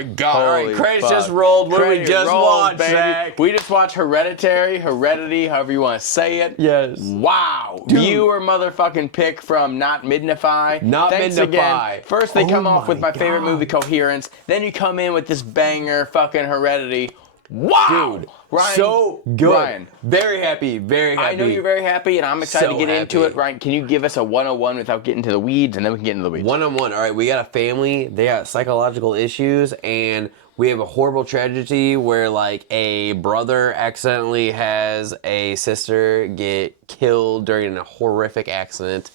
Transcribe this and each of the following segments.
my God. All right, Holy credits fuck. just rolled. What did we Credit just rolled, watch, baby. Zach? We just watched Hereditary, Heredity, however you want to say it. Yes. Wow. Dude. Viewer motherfucking pick from Not Midnify. Not Thanks Midnify. again. First they come off with my favorite God. movie, Coherence. Then you come in with this banger, fucking Heredity. Wow. Dude, Ryan, so good. Ryan. Very happy, very happy. I know you're very happy, and I'm excited So to get into happy. it. Ryan, can you give us a 101 without getting into the weeds, and then we can get into the weeds? One-on-one. All right, we got a family. They got psychological issues, and we have a horrible tragedy where, like, a brother accidentally has a sister get killed during a horrific accident.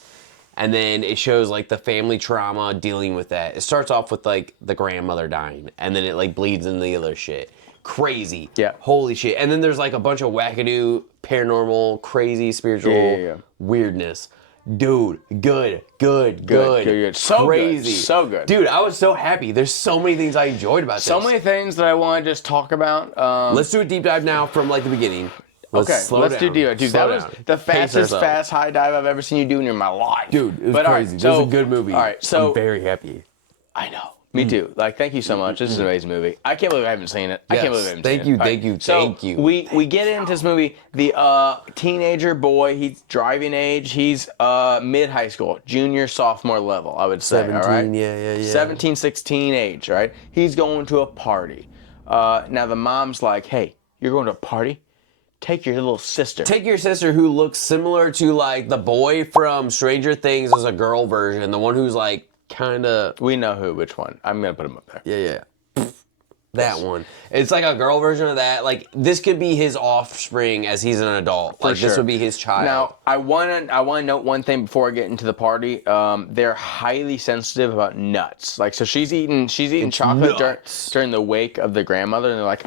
And then it shows, like, the family trauma dealing with that. It starts off with, like, the grandmother dying, and then it, like, bleeds into the other shit. Crazy. Yeah. Holy shit. And then there's, like, a bunch of wackadoo, paranormal, crazy, spiritual weirdness. Dude, good. So crazy. good. So good. Dude, I was so happy. There's so many things I enjoyed about this. So many things that I want to just talk about. Let's do a deep dive now from, like, the beginning. Let's do deep dive. Dude, that was the fastest fast high dive I've ever seen you do in my life. Dude, it was crazy. All right, This is a good movie. All right, so I'm very happy. I know. Me too. Like, thank you so much. This is an amazing movie. I can't believe I haven't seen it. I can't believe I haven't seen it. Thank you. We get into this movie. The teenager boy, he's driving age. He's mid-high school, junior, sophomore level, I would say. 17, all right? yeah. 17, 16 age, right? He's going to a party. Now, the mom's like, hey, you're going to a party? Take your little sister. Take your sister who looks similar to, like, the boy from Stranger Things as a girl version. The one who's, like, kind of... We know which one. I'm going to put him up there. Yeah. That one. It's like a girl version of that. Like, this could be his offspring as he's an adult. Like, this would be his child. Now, I want to note one thing before I get into the party. They're highly sensitive about nuts. Like, so she's eating chocolate during the wake of the grandmother, and they're like,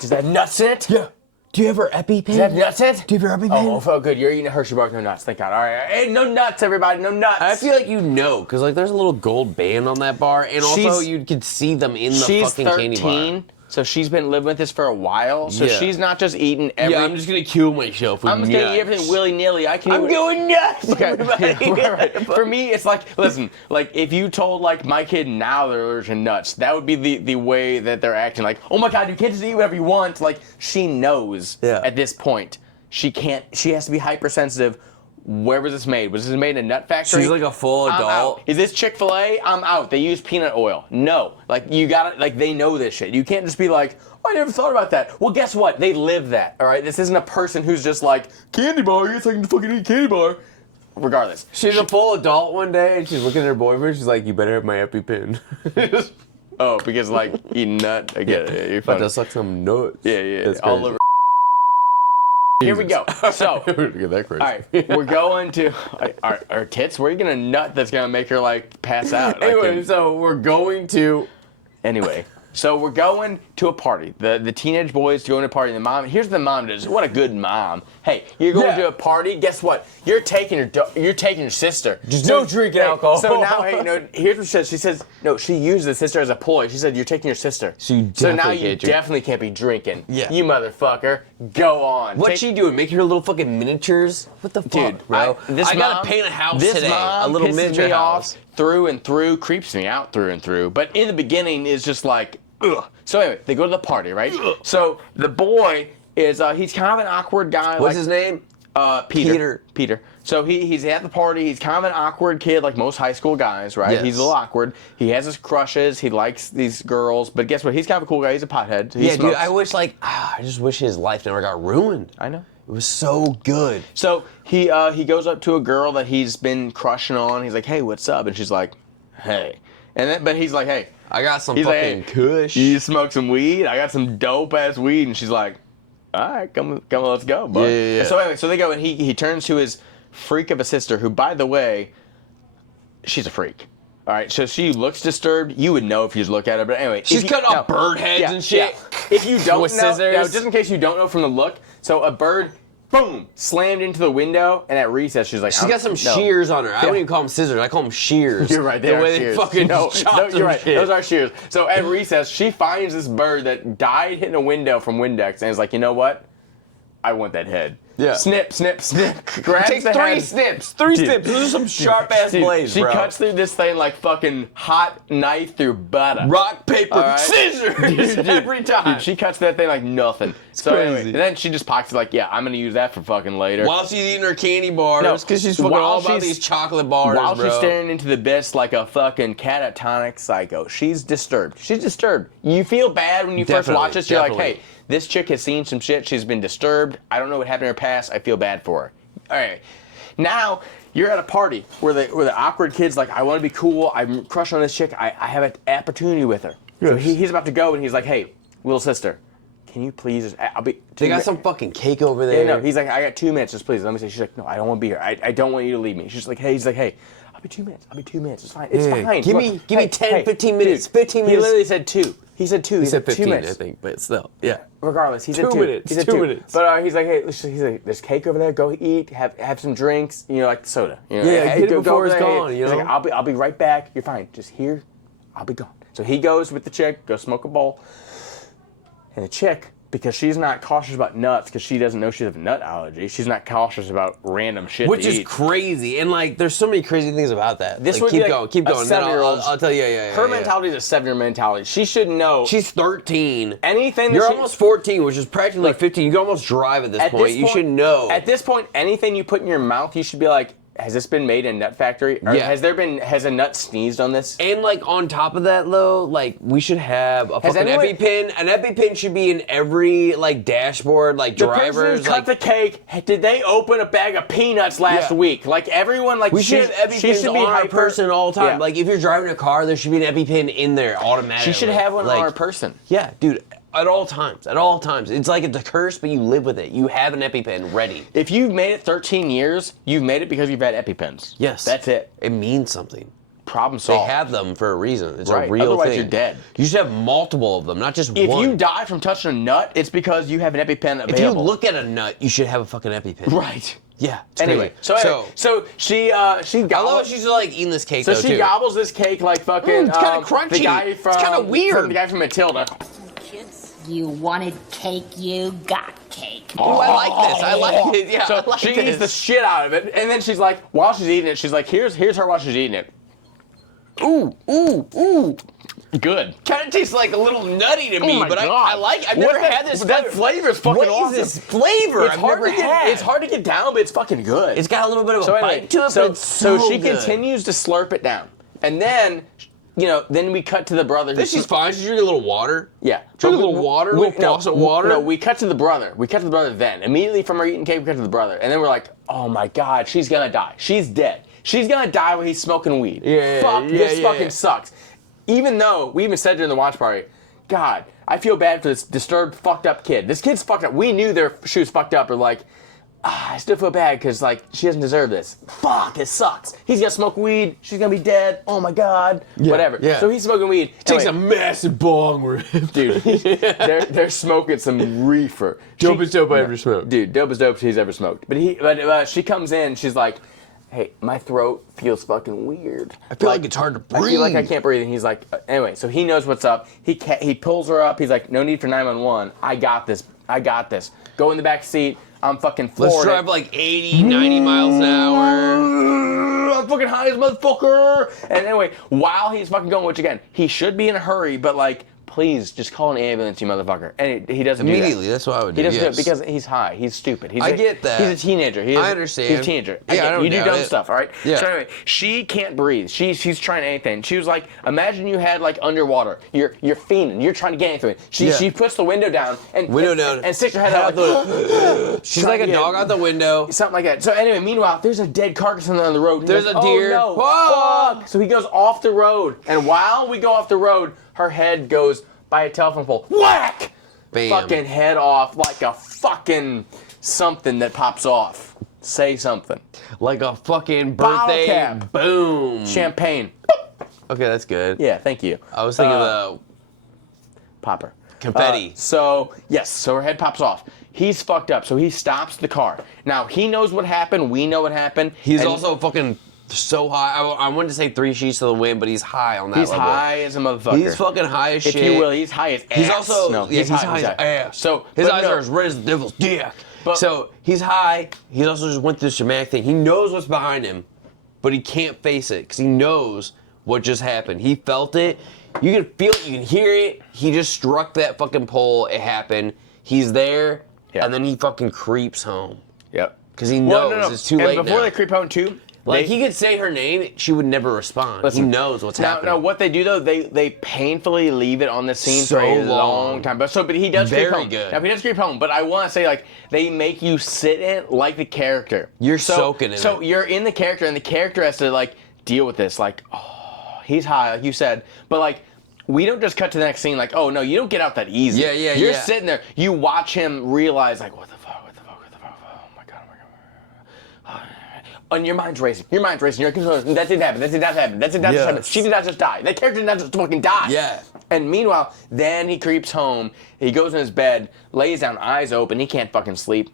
does that nuts in it? Yeah. Do you have her EpiPen? Does that nuts in it? Do you have her EpiPen? Oh, felt good. You're eating a Hershey bar, no nuts. Thank God. All right. Hey, no nuts, everybody. No nuts. I feel like you know, because, like, there's a little gold band on that bar, and also you could see them in the fucking candy bar. She's 13, so she's been living with this for a while, so she's not just eating every... Yeah, I'm just going to kill myself with I'm just going to eat everything willy-nilly. I'm going nuts, Okay. everybody. Right. For me, it's like, listen, like, if you told, like, my kid now they're allergic to nuts, that would be the way that they're acting. Like, oh my God, you can't just eat whatever you want. Like, she knows at this point. She has to be hypersensitive. Where was this made? Was this made in a nut factory? She's like a full I'm adult. out. Is this Chick-fil-A? I'm out. They use peanut oil. No. Like, you gotta, like, they know this shit. You can't just be like, oh, I never thought about that. Well, guess what? They live that, all right? This isn't a person who's just like, candy bar, you guess I can fucking eat candy bar. Regardless. She's a full adult one day, and she's looking at her boyfriend. She's like, you better have my EpiPen. Oh, because, like, eating nut? I get it. Yeah, you're About funny. to suck some nuts. Yeah. That's All crazy. over. Here we go. So, Look at that crazy. all right, we're going to our tits. Where are you gonna nut that's gonna make her like pass out? Like, Anyway, so we're going to... Anyway, so we're going to a party. The teenage boys going to a party. And the mom. Here's what the mom does. What a good mom. Hey, you're going to a party. Guess what? You're taking your sister. Just don't drink alcohol. So now, hey, no. Here's what she says. She says, no. She used the sister as a ploy. She said, you're taking your sister. So you now definitely you can't drink. definitely can't be drinking. Yeah. You motherfucker. Go on. What's she doing? Making her little fucking miniatures? What the fuck, Dude, bro? I gotta paint a house this today. Mom A little pisses miniature me house. Off through and through, creeps me out through and through. But in the beginning is just like, ugh. So anyway, they go to the party, right? Ugh. So the boy is he's kind of an awkward guy. What's his name? Peter. So he's at the party. He's kind of an awkward kid, like most high school guys, right? Yes. He's a little awkward. He has his crushes. He likes these girls. But guess what? He's kind of a cool guy. He's a pothead. He Yeah, smokes. dude, I just wish his life never got ruined. I know. It was so good. So he goes up to a girl that he's been crushing on. He's like, hey, what's up? And she's like, hey. But he's like, hey. I got some He's fucking like, hey, kush. you smoke some weed? I got some dope ass weed. And she's like, all right, come on, let's go, bud. Yeah. So anyway, so they go and he turns to his freak of a sister, who, by the way, she's a freak. All right, so she looks disturbed. You would know if you just look at her, but anyway. She's cutting off bird heads and shit. Yeah. If you don't with know, scissors. now, just in case you don't know from the look, so a bird, boom, slammed into the window, and at recess she's like, She's got some shears on her. I don't even call them scissors. I call them shears. You're right. They the are way shears. They fucking no, chop you're right. shit. Those are shears. So at recess, she finds this bird that died hitting a window from Windex, and is like, you know what? I want that head. Yeah. Snip, snip, snip. Grabs Takes the three head. snips. Three snips. Those are some sharp-ass blades, She bro. cuts through this thing like fucking hot knife through butter. Rock, paper, All right? scissors every time. Dude, she cuts that thing like nothing. So crazy. anyway, and then she just pockets it like, yeah, I'm gonna use that for fucking later. While she's eating her candy bars, No, because she's fucking while all about she's- these chocolate bars, While bro. she's staring into the abyss like a fucking catatonic psycho, she's disturbed. She's disturbed. You feel bad when you first Definitely, watch this. You're like, definitely. hey, this chick has seen some shit. She's been disturbed. I don't know what happened in her past. I feel bad for her. All right. Now you're at a party where the awkward kid's like, I want to be cool. I'm crushing on this chick. I have an opportunity with her. So he's about to go and he's like, hey, little sister, can you please? I'll be. They got some fucking cake over there. Yeah, no, he's like, I got 2 minutes, just please. Let me say. She's like, no, I don't want to be here. I don't want you to leave me. She's like, hey, he's like, hey, I'll be 2 minutes. I'll be 2 minutes. It's fine. It's Yeah, fine. give Look, me 10, 15 minutes. 15 minutes. He literally said 2. He said 2. He said 2 15, minutes. I think, but still, yeah. Regardless, he said 2 2 minutes, He said 2 2 minutes. But he's like, hey, he's like, there's cake over there. Go eat. Have some drinks. You know, like soda. You know, Yeah, hey, get it go before over it's there. gone, you He's know? like, I'll be right back. You're fine. Just here. I'll be gone. So he goes with the chick. Go smoke a bowl. And the chick, because she's not cautious about nuts, because she doesn't know she has a nut allergy, she's not cautious about random shit Which to is eat. crazy, and like, there's so many crazy things about that. This like, would keep be going, like keep a going. Then seven-year-old's- I'll tell you, yeah. Her mentality is a 7-year mentality. She should know. She's 13. Anything that You're she- almost 14, which is practically Look, 15. You can almost drive at this At point. this You should know. At this point, anything you put in your mouth, you should be like, has this been made in a nut factory? Or Yeah. has a nut sneezed on this? And like on top of that though, like we should have a fucking anyone- EpiPen. An EpiPen should be in every like dashboard, like The person drivers. who cut Like the cake, did they open a bag of peanuts last Yeah. week? Like everyone, like we should have she EpiPens should be on our hyper. person all the time. Yeah. Like if you're driving a car, there should be an EpiPen in there automatically. She should have one like, on her person. Yeah, dude. At all times. At all times. It's like it's a curse, but you live with it. You have an EpiPen ready. If you've made it 13 years, you've made it because you've had EpiPens. Yes. That's it. It means something. Problem They solved. have them for a reason. It's Right. a real Otherwise, thing. you're dead. You should have multiple of them, not just If one. you die from touching a nut, it's because you have an EpiPen available. If you look at a nut, you should have a fucking EpiPen. right. Yeah. It's Anyway, crazy. so she gobbles. I love how she's like eating this cake So though, she too. gobbles this cake like fucking. It's kinda crunchy. The guy It's from. kinda weird. The guy from Matilda. Kids, you wanted cake, you got cake. Oh, I like this. I like it. Yeah, So I like she this. eats the shit out of it, and then she's like, while she's eating it, she's like, here's her while she's eating it. Ooh, ooh, ooh. Good. Kind of tastes like a little nutty to me, my but God. I like. I've never had this. That flavor is fucking What awesome. is this flavor? It's I've hard never to get. had. It's hard to get down, but it's fucking good. It's got a little bit of a So anyway, bite to it, so, but it's so she good. continues to slurp it down, and then, then we cut to the brother. This is fine. She's drinking a little water. Yeah. Drink a little water, a little faucet water. No, we cut to the brother. We cut to the brother then. Immediately from her eating cake, we cut to the brother. And then we're like, oh my God, she's gonna die. She's dead. She's gonna die while he's smoking weed. Fuck, this fucking sucks. Even though, we even said during the watch party, God, I feel bad for this disturbed, fucked up kid. This kid's fucked up. We knew she was fucked up, but like, I still feel bad because like she doesn't deserve this. Fuck, it sucks. He's gonna smoke weed. She's gonna be dead. Oh my God. Whatever. yeah. So he's smoking weed. Takes Anyway, a massive bong rip. dude. They're smoking some reefer. Dopest dope I ever smoked. Dude, dopest dope he's ever smoked. But she comes in. She's like, "Hey, my throat feels fucking weird. I feel like it's hard to breathe. I feel like I can't breathe." And he's like, anyway, so he knows what's up. He pulls her up. He's like, "No need for 911. I got this. I got this. Go in the back seat. I'm fucking floored." Let's drive like 80, 90 miles an hour. I'm fucking high as a motherfucker. And anyway, while he's fucking going, which again, he should be in a hurry, but like, please just call an ambulance, you motherfucker. And he doesn't do that. Immediately, that's what I would do. He doesn't yes. do it because he's high. He's stupid. I get that. He's a teenager. I understand. He's a teenager. Yeah, I don't you do doubt dumb it. stuff, all right? Yeah. So anyway, she can't breathe. She's trying anything. She was like, imagine you had like underwater. You're fiending. You're trying to get anything. She puts the window down and sticks her head out. Like, She's like a dog out the window. something like that. So anyway, meanwhile, there's a dead carcass on the road. There's He's a deer. Oh, no. Whoa! Fuck. So he goes off the road, and while we go off the road, her head goes by a telephone pole. Whack! Bam. Fucking head off like a fucking something that pops off. Say something. Like a fucking Bottle birthday. cap. Boom. Champagne. Okay, that's good. Yeah, thank you. I was thinking the Popper. confetti. So her head pops off. He's fucked up, so he stops the car. Now, he knows what happened. We know what happened. He's and also fucking so high. I wanted to say 3 sheets to the wind, but he's high on that He's level. high as a motherfucker. He's fucking high as if shit. you will, he's high as ass. He's also no, he's high as ass. ass. So his but eyes no, are as red as the devil's dick. So he's high. He also just went through this dramatic thing. He knows what's behind him, but he can't face it because he knows what just happened. He felt it. You can feel it. You can hear it. He just struck that fucking pole. It happened. He's there, and then he fucking creeps home. Yep. Because he knows it's too late And before now. they creep home too, he could say her name, she would never respond. Listen, he knows what's happening. Now, what they do though, they painfully leave it on the scene So for a long. long time. But he does creep Very home. good. Now he does creep home, but I want to say like they make you sit in like the character. You're soaking in it. So you're in the character, and the character has to like deal with this. Like, oh, he's high, like you said, but like. We don't just cut to the next scene like, oh no, you don't get out that easy. Yeah. You're sitting there, you watch him realize like, what the fuck, oh my god. And your mind's racing. You're like, that didn't happen. That did not just happen. She did not just die. That character did not just fucking die. Yeah. And meanwhile, then he creeps home, he goes in his bed, lays down, eyes open, he can't fucking sleep.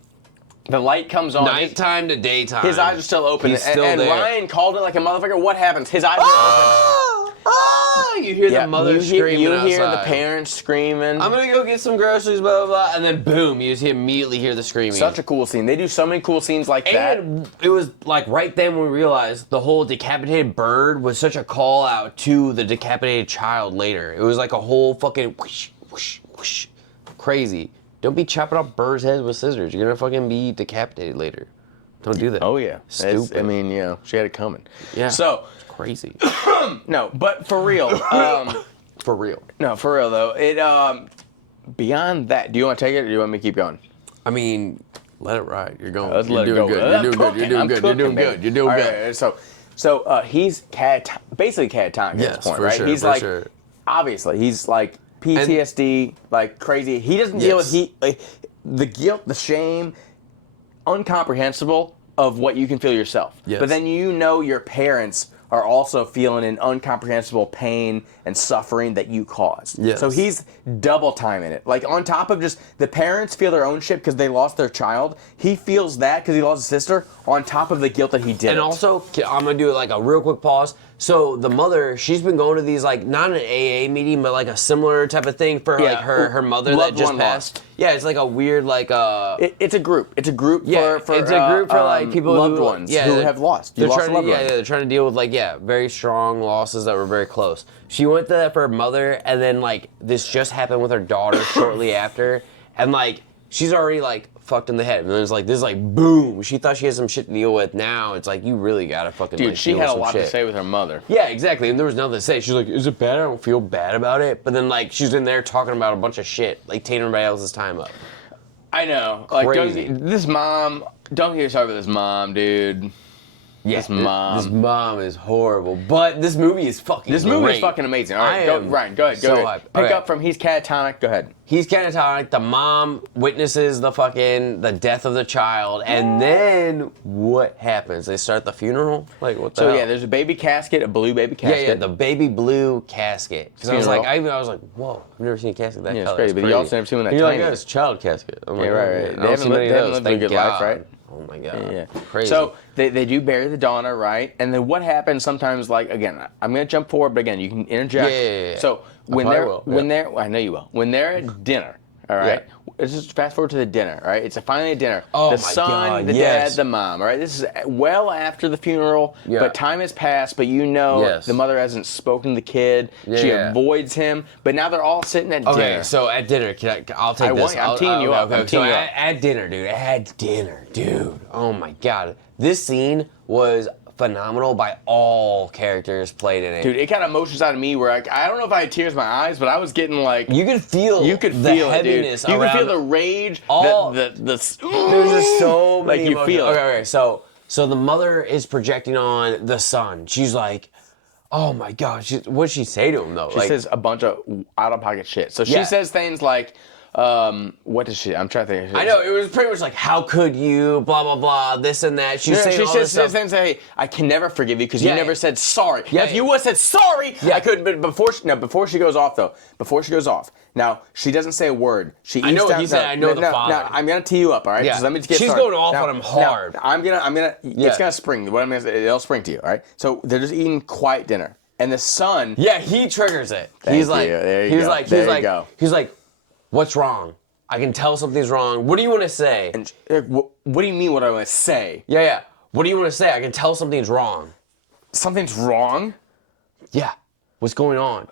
The light comes on. Nighttime to daytime. His eyes are still open. He's still and there. Ryan called it like a motherfucker. What happens? His eyes are open. You hear the mother screaming You outside. hear the parents screaming. I'm gonna go get some groceries, blah, blah, blah. And then boom, you just immediately hear the screaming. Such a cool scene. They do so many cool scenes like that. And it was like right then when we realized the whole decapitated bird was such a call out to the decapitated child later. It was like a whole fucking whoosh, whoosh, whoosh. Crazy. Don't be chopping off birds' heads with scissors. You're gonna fucking be decapitated later. Don't do that. Oh yeah. Stupid. I mean, you know, she had it coming. Yeah. So Crazy. no, but for real. For real. No, for real though. It beyond that, do you want to take it or do you want me to keep going? I mean, let it ride. You're going. Let's let it You're go. doing good. You're doing good. You're doing good. You're doing good. You're doing good. So he's basically catatonic at this point, for right? sure, He's for like, sure. obviously, he's like PTSD, like crazy. He doesn't deal with the guilt, the shame, incomprehensible of what you can feel yourself. Yes. But then you know your parents are also feeling an incomprehensible pain and suffering that you caused. Yes. So he's double timing it. Like on top of just the parents feel their own shit because they lost their child, he feels that because he lost his sister on top of the guilt that he did. And also, I'm gonna do like a real quick pause. So the mother, she's been going to these like not an AA meeting, but like a similar type of thing for like her mother that just passed. Yeah, it's like a weird like it's a group. It's a group for it's a group for like people loved who, ones who have lost. They're trying to deal with like very strong losses that were very close. She went to that for her mother, and then like this just happened with her daughter shortly after, and like she's already like fucked in the head, and then it's like this is like boom. She thought she had some shit to deal with. Now it's like you really gotta fucking. Dude, like, she deal had with a some lot shit. to say with her mother. Yeah, exactly, and there was nothing to say. She's like, "Is it bad? I don't feel bad about it." But then like she's in there talking about a bunch of shit, like taking everybody else's time up. I know. Crazy. Like this mom. Don't get started with this mom, dude. Yeah, This mom. This mom is horrible, but this movie is fucking. This movie is great. fucking amazing. All right, Ryan, go ahead. so Go ahead. hyped. Pick Okay. up from he's catatonic. Go ahead. He's catatonic. The mom witnesses the death of the child, and then what happens? They start the funeral. Like what the hell? So yeah, there's a baby casket, a blue baby casket. Yeah, the baby blue casket. Because I was Funeral. like, I was like, whoa, I've never seen a casket that Yeah, it's color. crazy, but you also never seen one that and you're tiny. like, yeah, it's a child casket. I'm like, Yeah, right, oh, right. man, They I don't haven't see many lived- of they haven't those. lived a Thank good life, God. right? Oh my God. Yeah. Crazy. So they do bury the Donna, right? And then what happens sometimes? Like again, I'm gonna jump forward, but again, you can interject. Yeah. So when well, I know you will. When they're at dinner, all right. Yeah. Let's just fast forward to the dinner, all right? It's finally a dinner. Oh, the my son, God, the yes. dad, the mom, all right? This is well after the funeral, Yeah. but time has passed, but you know Yes. the mother hasn't spoken to the kid. She Yeah. avoids him, but now they're all sitting at Okay, dinner. so at dinner, I'll take this. I'm teeing you up. I'm So teeing you up. at dinner, dude. Oh my God, this scene was phenomenal by all characters played in it. Dude, it got emotions out of me where I don't know if I had tears in my eyes, but I was getting like you could feel the the heaviness it, dude. You around could feel the rage, all- the There's just so many like you emotions. feel it. Okay, so the mother is projecting on the son. She's like, oh my God. What'd she say to him though? She says a bunch of out-of-pocket shit. So she Yeah. says things like, what does she? I'm trying to think. I know, it was pretty much like, how could you, blah, blah, blah, this and that. She's saying she all says this stuff. things like, hey, I can never forgive you because Yeah. you never said sorry. Yeah. If you would have said sorry, Yeah. I could. But before she goes off, now she doesn't say a word. She I eats know what down, he said, I know the father. Now, I'm gonna tee you up, all right? Yeah. Just let me just get She's started. going off on him hard. Now, I'm gonna. Yeah. It's gonna spring. What I'm gonna say, it'll spring to you, all right? So they're just eating quiet dinner, and the son. Yeah, he triggers it. Thank he's you. like, There you he's go. like, There he's you like, go. he's like, what's wrong? I can tell something's wrong. What do you want to say? And what do you mean? What I want to say? Yeah. What do you want to say? I can tell something's wrong. Something's wrong? Yeah. What's going on?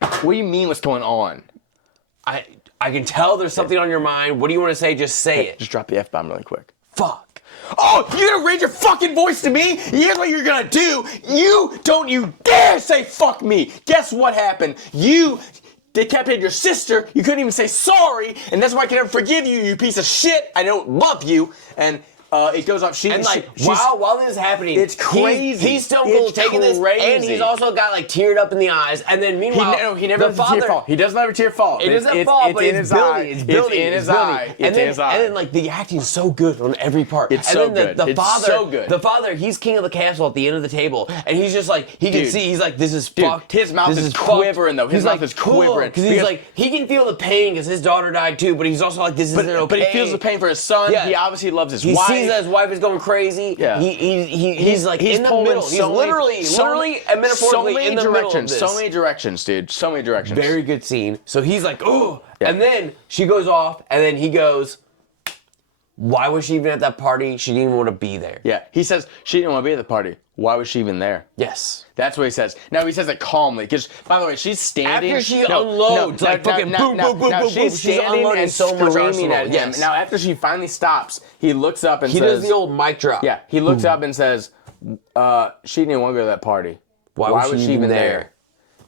What do you mean? What's going on? I can tell there's something on your mind. What do you want to say? Just say it. Just drop the F-bomb really quick. Fuck. Oh, you're gonna raise your fucking voice to me? Here's what you're gonna do. You dare say fuck me. Guess what happened? You decapitated your sister. You couldn't even say sorry, and that's why I can never forgive you, you piece of shit. I don't love you. And it goes off. While this is happening, it's crazy. He's still cool taking this, and he's also got like teared up in the eyes. And then meanwhile, he never has a tear fall. He doesn't have a tear fall. It doesn't fall, but it's building. It's in his eye. And then like the acting's so good on every part. It's so good. The father, he's king of the castle at the end of the table, and he's just like he can see. He's like, this is fucked. His mouth is quivering though. His mouth is quivering because he's like he can feel the pain because his daughter died too, but he's also like this isn't okay. But he feels the pain for his son. Yeah. He obviously loves his wife. wife. He sees that his wife is going crazy. Yeah. He's like in the middle. He's literally and metaphorically in the middle of this. So many directions, dude. So many directions. Very good scene. So he's like, oh, and then she goes off, and then he goes, why was she even at that party? She didn't even want to be there. Yeah. He says she didn't want to be at the party. Why was she even there? Yes. That's what he says. Now he says it calmly, because by the way, she's standing. After she unloads, fucking boom, boom, boom, boom, she's standing and so much screaming at him. Yes. Now after she finally stops, he looks up and he says, does the old mic drop. Yeah. He looks up and says, she didn't want to go to that party. Why was she even there?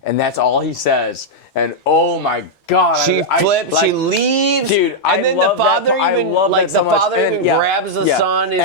And that's all he says. And oh my God, she flips, she leaves, dude. And then the father even grabs the son. Is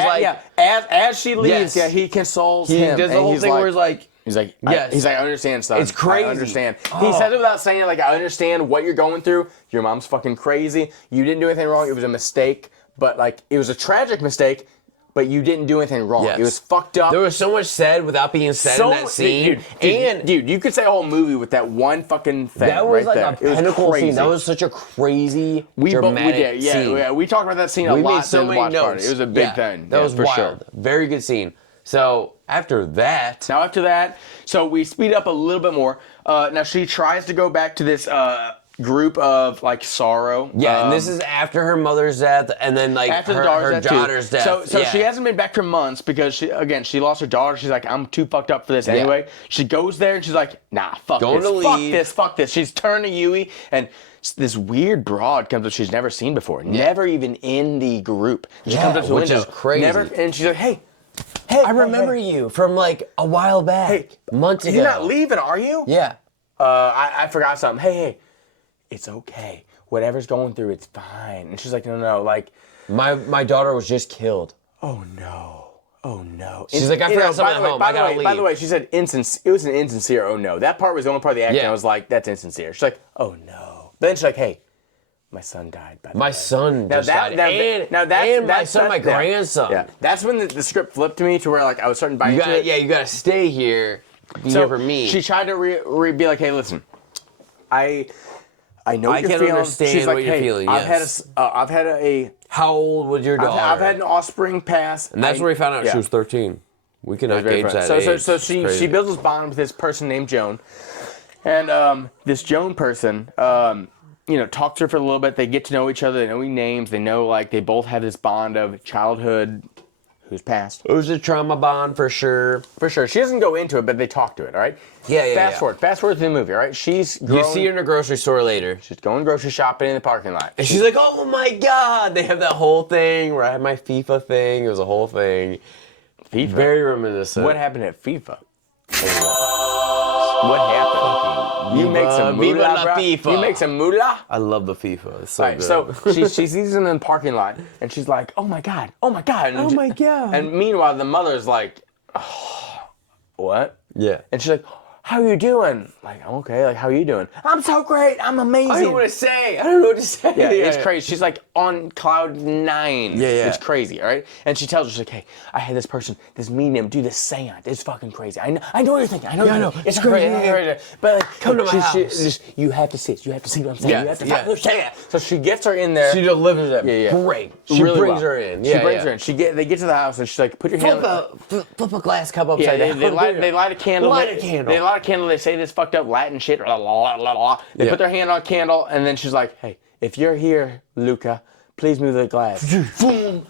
as she leaves, he consoles him. He does the whole thing where he's like, I understand, son. It's crazy. I understand. He says it without saying it. Like, I understand what you're going through. Your mom's fucking crazy. You didn't do anything wrong. It was a mistake, but like, it was a tragic mistake. But you didn't do anything wrong. Yes. It was fucked up. There was so much said without being said in that scene. Dude, you could say a whole movie with that one fucking thing. That was right like there. a pinnacle scene. That was such a crazy, dramatic scene. Yeah, we talked about that scene a lot. Made so many notes. Party. It was a big thing. That was for wild. Sure. Very good scene. So after that, so we speed up a little bit more. Now she tries to go back to this group of like sorrow. Yeah, and this is after her mother's death, and then like after her daughter's death. So she hasn't been back for months because she lost her daughter. She's like, I'm too fucked up for this anyway. She goes there and she's like, nah, fuck this. She's turned to Yui, and this weird broad comes up she's never seen before, never even in the group. She comes up to the window, is crazy. And she's like, hey, I remember you from like a while back, months ago. You're not leaving, are you? Yeah. I forgot something. Hey. It's okay. Whatever's going through, it's fine. And she's like, no, like... My daughter was just killed. Oh, no. She's like, I forgot something at home. I gotta leave. By the way, she said it was an insincere oh, no. That part was the only part of the acting I was like, that's insincere. She's like, oh, no. But then she's like, hey, my son died, by the way. My son just died. My grandson. Yeah. That's when the script flipped to me to where like I was starting to buy into it. Yeah, you gotta stay here. Be here for me. She tried to be like, hey, listen, I know I you're can feeling. understand She's like, what you're feeling. Yes. I've had a. How old was your daughter? I've had an offspring pass, and that's where we found out she was 13. We cannot gauge that age. So she builds this bond with this person named Joan, and this Joan person, talks to her for a little bit. They get to know each other. They know names. They know like they both have this bond of childhood. Who's passed? It was a trauma bond for sure. For sure. She doesn't go into it, but they talk to it, all right? Yeah. Fast forward to the movie, all right? You see her in a grocery store later. She's going grocery shopping in the parking lot. And she's like, oh my God. They have that whole thing where I had my FIFA thing. It was a whole thing. FIFA? Very reminiscent. What happened at FIFA? What happened? You make some moolah, FIFA. You make some moolah? I love the FIFA. It's so right, good. So she sees him in the parking lot, and she's like, oh my God. And meanwhile, the mother's like, oh, what? Yeah. And she's like, how are you doing? Like, I'm okay. Like, how are you doing? I'm so great. I'm amazing. I don't know what to say. Yeah, it's crazy. She's like on cloud 9. Yeah. It's crazy, all right? And she tells her, she's like, hey, I had this person, this medium, do this seance. It's fucking crazy. I know what you're thinking. I know. It's crazy. But like, come to my house. You have to see it. You have to see what I'm saying. Yeah, you have to understand. So she gets her in there. She delivers it. Yeah. Great. She really brings her in. She brings her in. They get to the house, and she's like, put your hand... Flip a glass cup upside down. They light a candle. They light a candle. They say this fucked up Latin shit. They put their hand on a candle, and then she's like, hey, if you're here, Luca, please move the glass. Boom.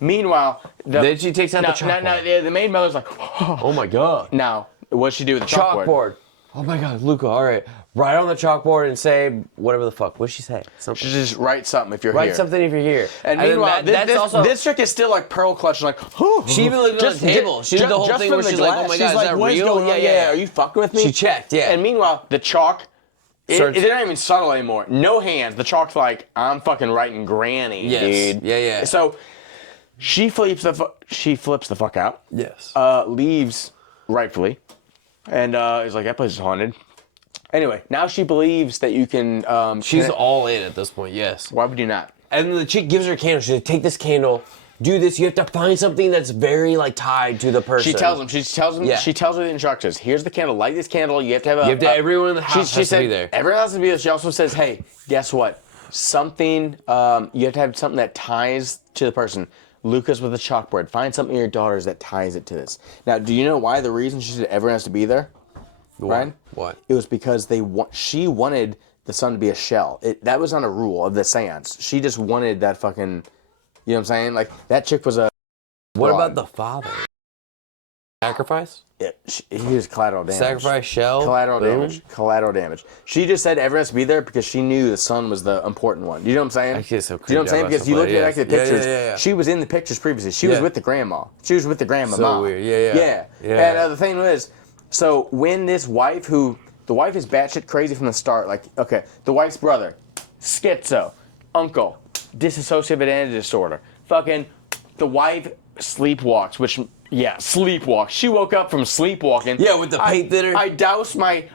Meanwhile, then she takes out the chalkboard. Now, the main mother's like, oh my god. Now, what'd she do with the chalkboard? Oh my god, Luca, all right. Write on the chalkboard and say whatever the fuck. What'd she say? Something. She just write something if you're here. Write something if you're here. And meanwhile, this chick is still like pearl clutching, like, she even looked at the table. She did the whole thing where she's like, oh my god, is that real? Yeah. Are you fucking with me? She checked, yeah. And meanwhile, the chalk, it's not even subtle anymore. No hands. The chalk's like, I'm fucking writing granny, dude. Yeah. So she flips the fuck out. Yes. Leaves, rightfully, and is like, that place is haunted. Anyway, now she believes that you can... she's all in at this point, yes. Why would you not? And the chick gives her a candle. She's like, take this candle, do this. You have to find something that's very, like, tied to the person. She tells her the instructions. Here's the candle. Light this candle. You have to have everyone in the house has to be there. Everyone has to be there. She also says, hey, guess what? Something, you have to have something that ties to the person. Lucas with a chalkboard. Find something in your daughters that ties it to this. Now, do you know why the reason she said everyone has to be there? Ryan? What? It was because she wanted the son to be a shell. That was not a rule of the seance. She just wanted that fucking, you know what I'm saying? Like, that chick was a... What about the father? Sacrifice? Yeah, he was collateral damage. Sacrifice, shell? Collateral damage. She just said everyone has to be there because she knew the son was the important one. You know what I'm saying? Actually, it's so creepy. You know what I'm saying? Because you look at the pictures, yeah. she was in the pictures previously. She was with the grandma. She was with the grandma. So weird, yeah. And the thing was... So when this wife, the wife is batshit crazy from the start, like, okay, the wife's brother, schizo, uncle, dissociative identity disorder, fucking, the wife sleepwalks, sleepwalks. She woke up from sleepwalking. Yeah, with the paint thinner. I doused my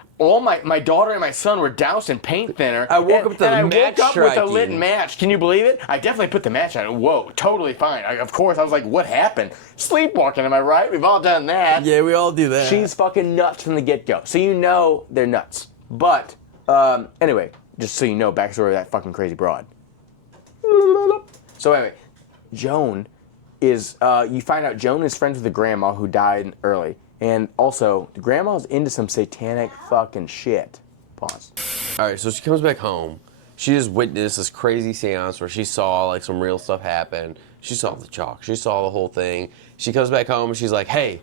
daughter and my son were doused in paint thinner. I woke up with a lit match. Can you believe it? I definitely put the match on. Whoa, totally fine. Of course, I was like, what happened? Sleepwalking, am I right? We've all done that. Yeah, we all do that. She's fucking nuts from the get-go. So you know they're nuts. But, anyway, just so you know, backstory of that fucking crazy broad. So anyway, Joan is, you find out Joan is friends with the grandma who died early. And also, the grandma's into some satanic fucking shit. Pause. All right, so she comes back home. She just witnessed this crazy seance where she saw, like, some real stuff happen. She saw the chalk. She saw the whole thing. She comes back home and she's like, hey,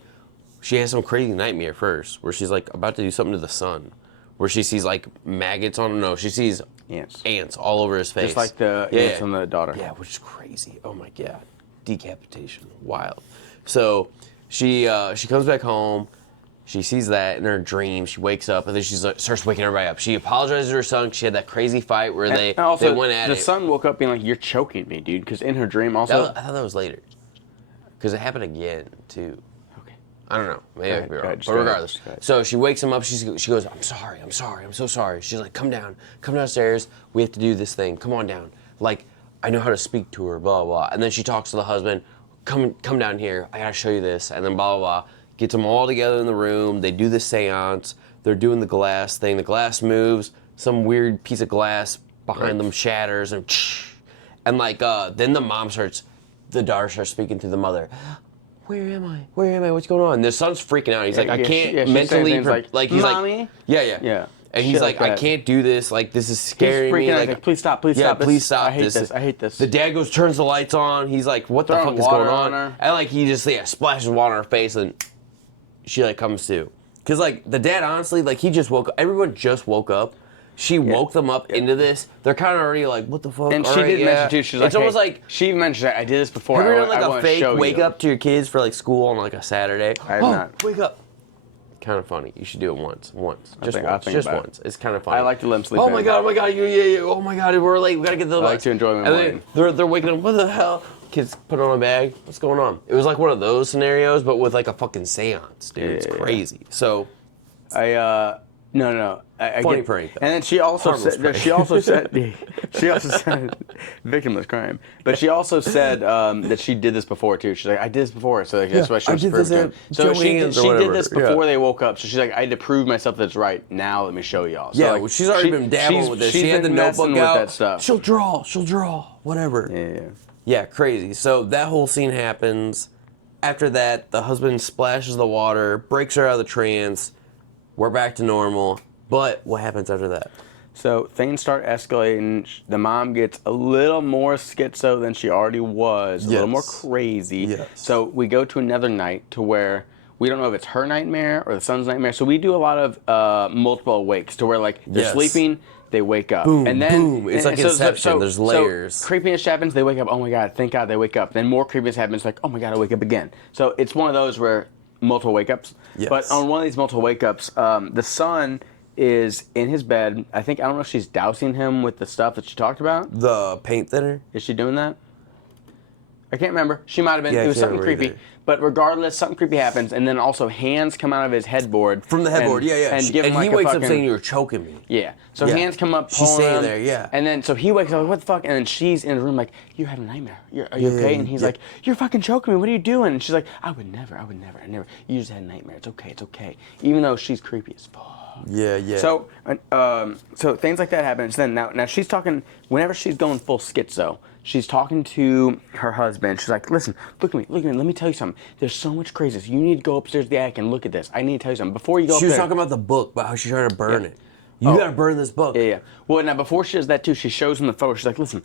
she has some crazy nightmare first where she's, like, about to do something to the son. Where she sees, like, maggots on him. No, she sees ants all over his face. Just like the ants on the daughter. Yeah, which is crazy. Oh, my God. Decapitation. Wild. So... She comes back home, she sees that in her dream, she wakes up, and then she starts waking everybody up. She apologizes to her son, she had that crazy fight where they went at it. The son woke up being like, you're choking me, dude, because in her dream also... I thought that was later. Because it happened again, too. Okay. I don't know, maybe I could be wrong, but regardless. So she wakes him up, she goes, I'm sorry, I'm so sorry. She's like, come downstairs, we have to do this thing, come on down. Like, I know how to speak to her, blah, blah. And then she talks to the husband, come down here, I gotta show you this, and then blah, blah, blah. Gets them all together in the room, they do the seance, they're doing the glass thing, the glass moves, some weird piece of glass behind them shatters, and like, then the daughter starts speaking to the mother. Where am I, what's going on? And the son's freaking out, he's like, I can't mentally, he's Mommy? like, yeah. And he's like, I can't do this. Like, this is scaring me. Like, please stop. Please stop. I hate this. The dad goes, turns the lights on. He's like, what the fuck is going on? And like, he just splashes water on her face, and she like comes to. Cause like the dad, honestly, like he just woke up. Everyone just woke up. She woke them up into this. They're kind of already like, what the fuck? And she did mention too. She's like, it's almost like she mentioned that I did this before. Have you ever done like a fake wake up to your kids for like school on like a Saturday? I have not. Wake up. Kind of funny. You should do it once. Just once. It's kind of funny. I like to let them sleep. Oh my god! Oh my god! We're late. We gotta get the. I like to enjoy my morning. They're waking up. What the hell? Kids put on a bag. What's going on? It was like one of those scenarios, but with like a fucking seance, dude. It's crazy. So, No. Funny prank. And then she also said victimless crime. But she also said that she did this before too. She's like, I did this before, so like, that's why she was perfect. So she did this before they woke up. So she's like, I had to prove myself that's right. Now let me show y'all. So like, she's already been dabbling with this. She had the notebook out. That stuff. She'll draw, whatever. Yeah, crazy. So that whole scene happens. After that, the husband splashes the water, breaks her out of the trance. We're back to normal. But what happens after that? So things start escalating. The mom gets a little more schizo than she already was, a little more crazy. Yes. So we go to another night to where we don't know if it's her nightmare or the son's nightmare. So we do a lot of multiple awakes to where like they're sleeping, they wake up. Boom, and then, boom. It's like Inception. There's layers. So creepiness happens, they wake up. Oh my God, thank God they wake up. Then more creepiness happens, like, oh my God, I wake up again. So it's one of those where multiple wake ups. Yes. But on one of these multiple wake ups, the son is in his bed. I don't know if she's dousing him with the stuff that she talked about. The paint thinner? Is she doing that? I can't remember. She might have been. Yeah, it was I can't something creepy. either. But regardless, something creepy happens, and then also hands come out of his headboard. From the headboard, and, yeah. And give him he like wakes a fucking, up saying, "You're choking me." Yeah. So hands come up, She's pulling staying him, there, yeah. And then so he wakes up, like, what the fuck? And then she's in the room like, "You're having a nightmare. Are you okay?" And he's like, "You're fucking choking me. What are you doing?" And she's like, I would never. You just had a nightmare. It's okay. Even though she's creepy as fuck. Yeah. So, so things like that happen. So then now she's talking. Whenever she's going full schizo, she's talking to her husband. She's like, "Listen, look at me. Let me tell you something. There's so much craziness. You need to go upstairs to the attic and look at this. I need to tell you something before you go." She up was there. talking about the book, about how she's trying to burn it. You gotta burn this book. Yeah. Well, now before she does that too, she shows him the photo. She's like, "Listen."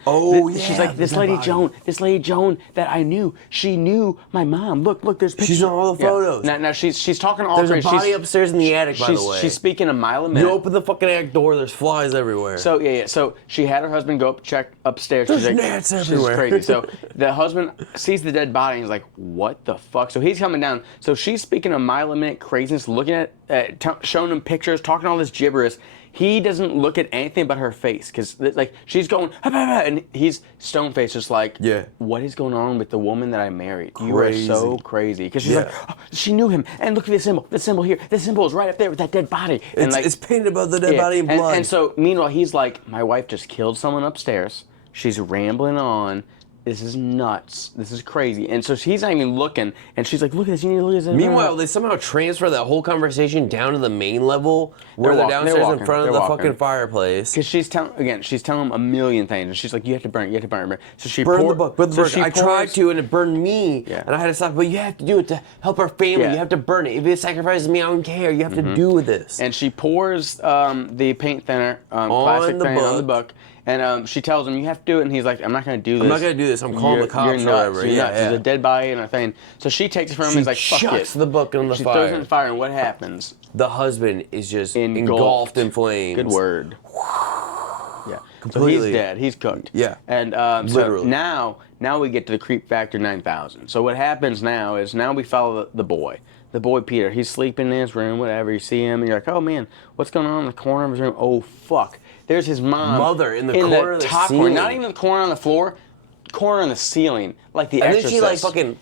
She's like, "This lady Joan that I knew. She knew my mom. Look. There's pictures." She's on all the photos. Now she's talking all There's crazy. a body upstairs in the attic, by the way. She's speaking a mile a minute. You open the fucking attic door, there's flies everywhere. So So she had her husband go up check upstairs. There's she's like, gnats everywhere. She's crazy. So the husband sees the dead body and he's like, "What the fuck?" So he's coming down. So she's speaking a mile a minute craziness, looking at, showing him pictures, talking all this gibberish. He doesn't look at anything but her face because like she's going and he's stone faced, just like, what is going on with the woman that I married? Crazy. You are so crazy. Because she's like, oh, she knew him, and look at this symbol here. This symbol is right up there with that dead body. And it's painted above the dead body in blood. And so meanwhile he's like, my wife just killed someone upstairs. She's rambling on. This is nuts. This is crazy. And so he's not even looking, and she's like, look at this, you need to look at this. Meanwhile, they somehow transfer that whole conversation down to the main level where they're downstairs in front of the fucking fireplace. Because she's telling him a million things, and she's like, you have to burn it. So she burned the book. But I tried to, and it burned me, Yeah. and I had to stop. But you have to do it to help our family. Yeah. You have to burn it. If it sacrifices me, I don't care. You have to do this. And she pours the paint thinner, plastic thing on the book. And she tells him, you have to do it. And he's like, I'm not going to do this. I'm not going to do this. I'm calling the cops or whatever. Yeah. There's a dead body and a thing. So she takes it from him and he's like, fuck it. She chucks the book in the fire. She throws it in the fire, and what happens? The husband is just engulfed in flames. Good word. Yeah. Completely. So he's dead. He's cooked. Yeah. And so now we get to the creep factor 9,000. So what happens now is we follow the boy. The boy Peter. He's sleeping in his room, whatever. You see him and you're like, oh man, what's going on in the corner of his room? Oh fuck. There's his mother in the corner of the top ceiling. corner, not even the corner on the floor, corner on the ceiling, like the Exorcist. And then she like fucking.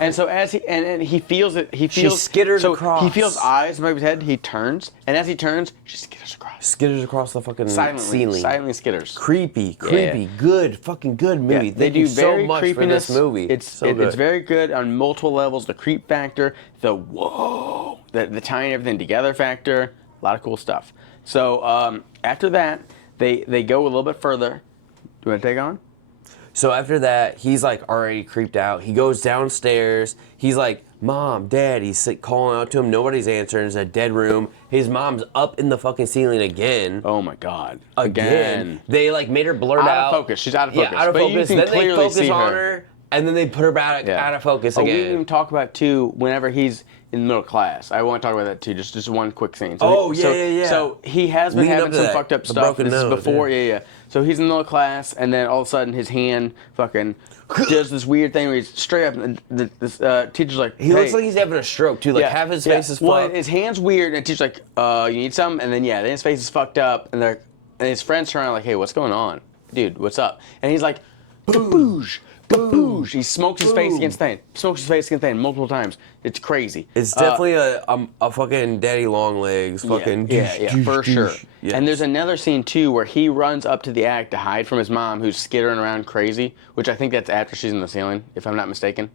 And so as he feels it, he she skitters across. He feels eyes above his head. He turns, and as he turns, she skitters across. Skitters across the fucking ceiling. Silently skitters. Creepy, good, fucking good movie. Yeah, they do so very much creepiness. for this movie. It's very good on multiple levels. The creep factor, the whoa, the tying everything together factor, a lot of cool stuff. So after that, they go a little bit further. Do you want to take on? So after that, he's like already creeped out. He goes downstairs. He's like, Mom, Dad. He's calling out to him. Nobody's answering. It's a dead room. His mom's up in the fucking ceiling again. Oh my God. Again. They like made her blurred out. Out of focus. She's out of focus. Yeah, out of but focus. You can Then they clearly focus see on her. And then they put her back out of focus again. We didn't even talk about too whenever he's in middle class. I want to talk about that too. Just one quick scene. So So he has been having some fucked up stuff. This is before. Yeah. So he's in middle class, and then all of a sudden his hand fucking does this weird thing where he's straight up, and this teacher's like, he looks like he's having a stroke too. Like half his face is fucked. Well, his hand's weird, and the teacher's like, you need something? And then then his face is fucked up, and his friends turn around like, hey, what's going on, dude? What's up? And he's like, baboosh. Baboosh! He smokes his face against the thing. Multiple times. It's crazy. It's definitely a fucking daddy long legs. Fucking yeah, for sure. Yes. And there's another scene too where he runs up to the attic to hide from his mom, who's skittering around crazy. Which I think that's after she's in the ceiling, if I'm not mistaken.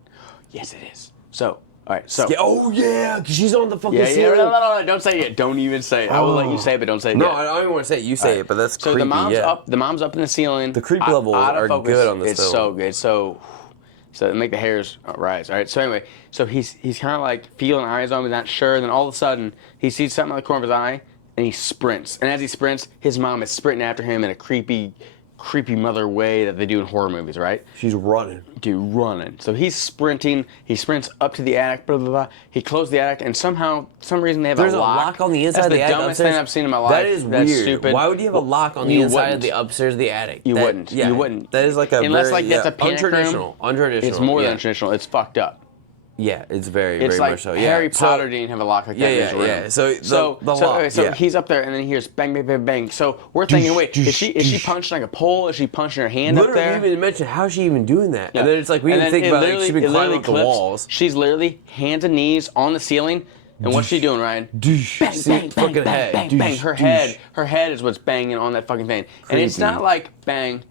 Yes, it is. So. All right, so. Yeah, oh, yeah, because she's on the fucking ceiling. Yeah, no, don't say it. Don't even say it. I will let you say it, but don't say it No, yet. I don't even want to say it. You say it, but that's creepy. So the mom's up in the ceiling. The creep levels are good on this film. It's so good. So it make the hairs rise. All right, so anyway, so he's kind of like feeling eyes on me, not sure. Then all of a sudden, he sees something on the corner of his eye, and he sprints. And as he sprints, his mom is sprinting after him in a creepy mother way that they do in horror movies, right? She's running. Dude, running. So he's sprinting. He sprints up to the attic, blah, blah, blah. He closed the attic, and somehow, some reason they have There's a lock. There's a lock on the inside of the attic. That's the dumbest thing I've seen in my life. That is That's weird. Stupid. Why would you have a lock on the inside of the upstairs of the attic? You wouldn't. Yeah, you wouldn't. That is like a Unless very, that's a panic untraditional. room. Untraditional. It's more than untraditional. It's fucked up. Yeah, it's very It's very like much so. Harry Potter didn't have a lock like that in his room. Yeah. So So he's up there, and then he hears bang, bang, bang, bang. So we're thinking, wait, is she punching like a pole? Is she punching her hand up there? We even mentioned how is she even doing that? Yeah. And then it's like we didn't think about it. She's been climbing up the clips. walls. She's literally hands and knees on the ceiling. And what's she doing, Ryan? Bang, bang, fucking bang, head. bang, bang. Her head is what's banging on that fucking thing. And it's not like bang,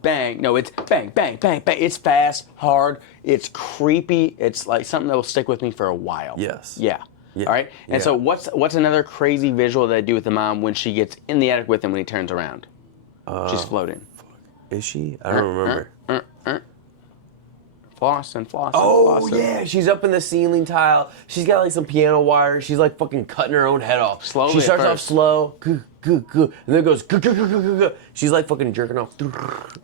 bang. No, it's bang, bang, bang, bang. It's fast, hard. It's creepy. It's like something that will stick with me for a while. Yes. Yeah. All right. And so what's another crazy visual that I do with the mom when she gets in the attic with him when he turns around? She's floating. Is she? I don't remember. Flossing. Oh yeah, she's up in the ceiling tile. She's got like some piano wire. She's like fucking cutting her own head off. Slowly She starts at off first. slow, and then it goes. She's like fucking jerking off.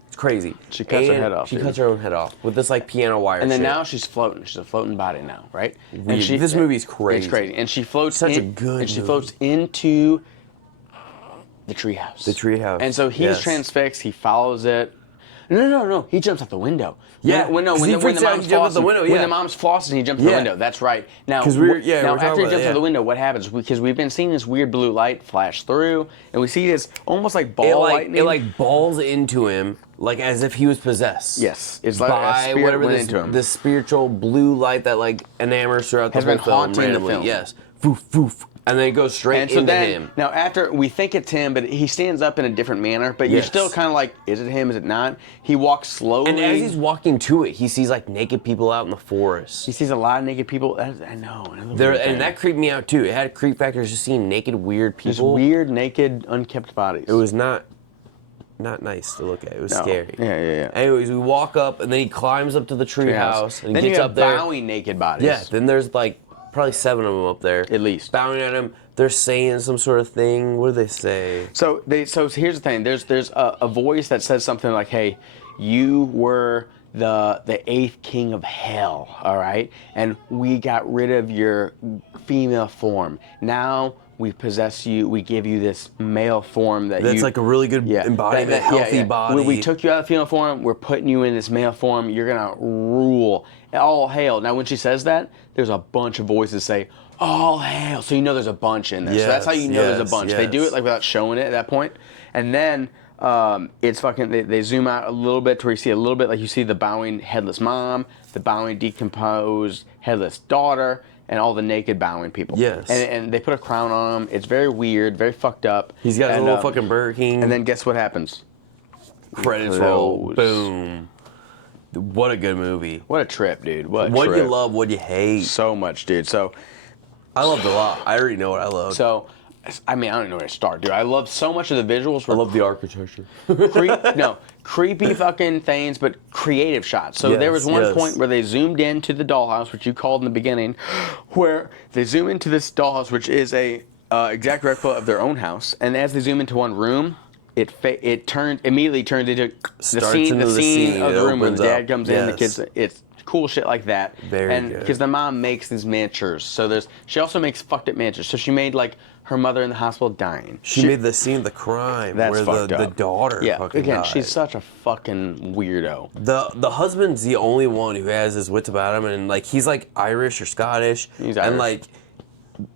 It's crazy. She cuts her head off, She dude. cuts her own head off with this like piano wire. And then shit. now she's floating. She's a floating body now, right? Weird. And This movie's crazy. It's crazy. And she floats Such a good and she movie. floats into the treehouse. The treehouse. And so he's Yes. transfixed. He follows it. No. He jumps out the window. Yeah, When 'cause he the freaks out, mom's he jumps out the flossing- window, When yeah. the mom's flossing, he jumps out the Yeah. window. That's right. Now, 'Cause we're now talking after he about jumps it, out the window, what happens? Because we've been seeing this weird blue light flash through, and we see this almost like ball lightning. It like balls into him, like as if he was possessed. Yes, it's like a by spirit whatever went this, into him. this spiritual blue light that like enamors throughout the Has whole been film. haunting the randomly. film. Yes, foof, foof, and then it goes straight And so into then, him. now after we think it's him, but he stands up in a different manner. But you're Yes. still kind of like, is it him? Is it not? He walks slowly. And as he's walking to it, he sees like naked people out in the forest. he sees a lot of naked people. I know. And that creeped me out too. It had creep factors just seeing naked, weird just people. weird, naked, unkempt bodies. It was not nice to look at. It was No. scary. Yeah. Anyways, we walk up and then he climbs up to the treehouse and then gets you up have there. bowing naked bodies. Yeah, then there's like probably 7 of them up there. At least. Bowing at him. They're saying some sort of thing. What do they say? So here's the thing. There's a voice that says something like, "Hey, you were the 8th king of hell, all right? And we got rid of your female form. Now we possess you. We give you this male form That's like a really good embodiment, healthy body. We took you out of female form. We're putting you in this male form. You're gonna rule. All hail." Now, when she says that, there's a bunch of voices say, "All hail." So you know there's a bunch in there. So that's how you know there's a bunch. They do it like without showing it at that point. And then it's fucking, they zoom out a little bit to where you see a little bit, like you see the bowing headless mom, the bowing decomposed headless daughter, and all the naked bowing people. Yes. And they put a crown on him. It's very weird, very fucked up. He's got a little fucking Burger King. And then guess what happens? credits roll. Boom. What a good movie. What a trip, dude. What you love, what you hate. So much, dude. So I loved a lot. I already know what I loved. So, I mean, I don't know where to start, dude. I love so much of the visuals. I love the architecture. Creepy fucking things, but creative shots. So Yes, there was one yes. point where they zoomed into the dollhouse, which you called in the beginning, where they zoom into this dollhouse, which is a exact replica of their own house. And as they zoom into one room, it immediately turns into the scene of the room when the dad comes in, the kids. It's cool shit like that. Very good. Because the mom makes these miniatures. So she also makes fucked up miniatures. So she made like her mother in the hospital dying. She made the scene of the crime That's where fucked the up. daughter fucking died. she's such a fucking weirdo. The husband's the only one who has his wits about him, and like he's like Irish or Scottish. He's and Irish. like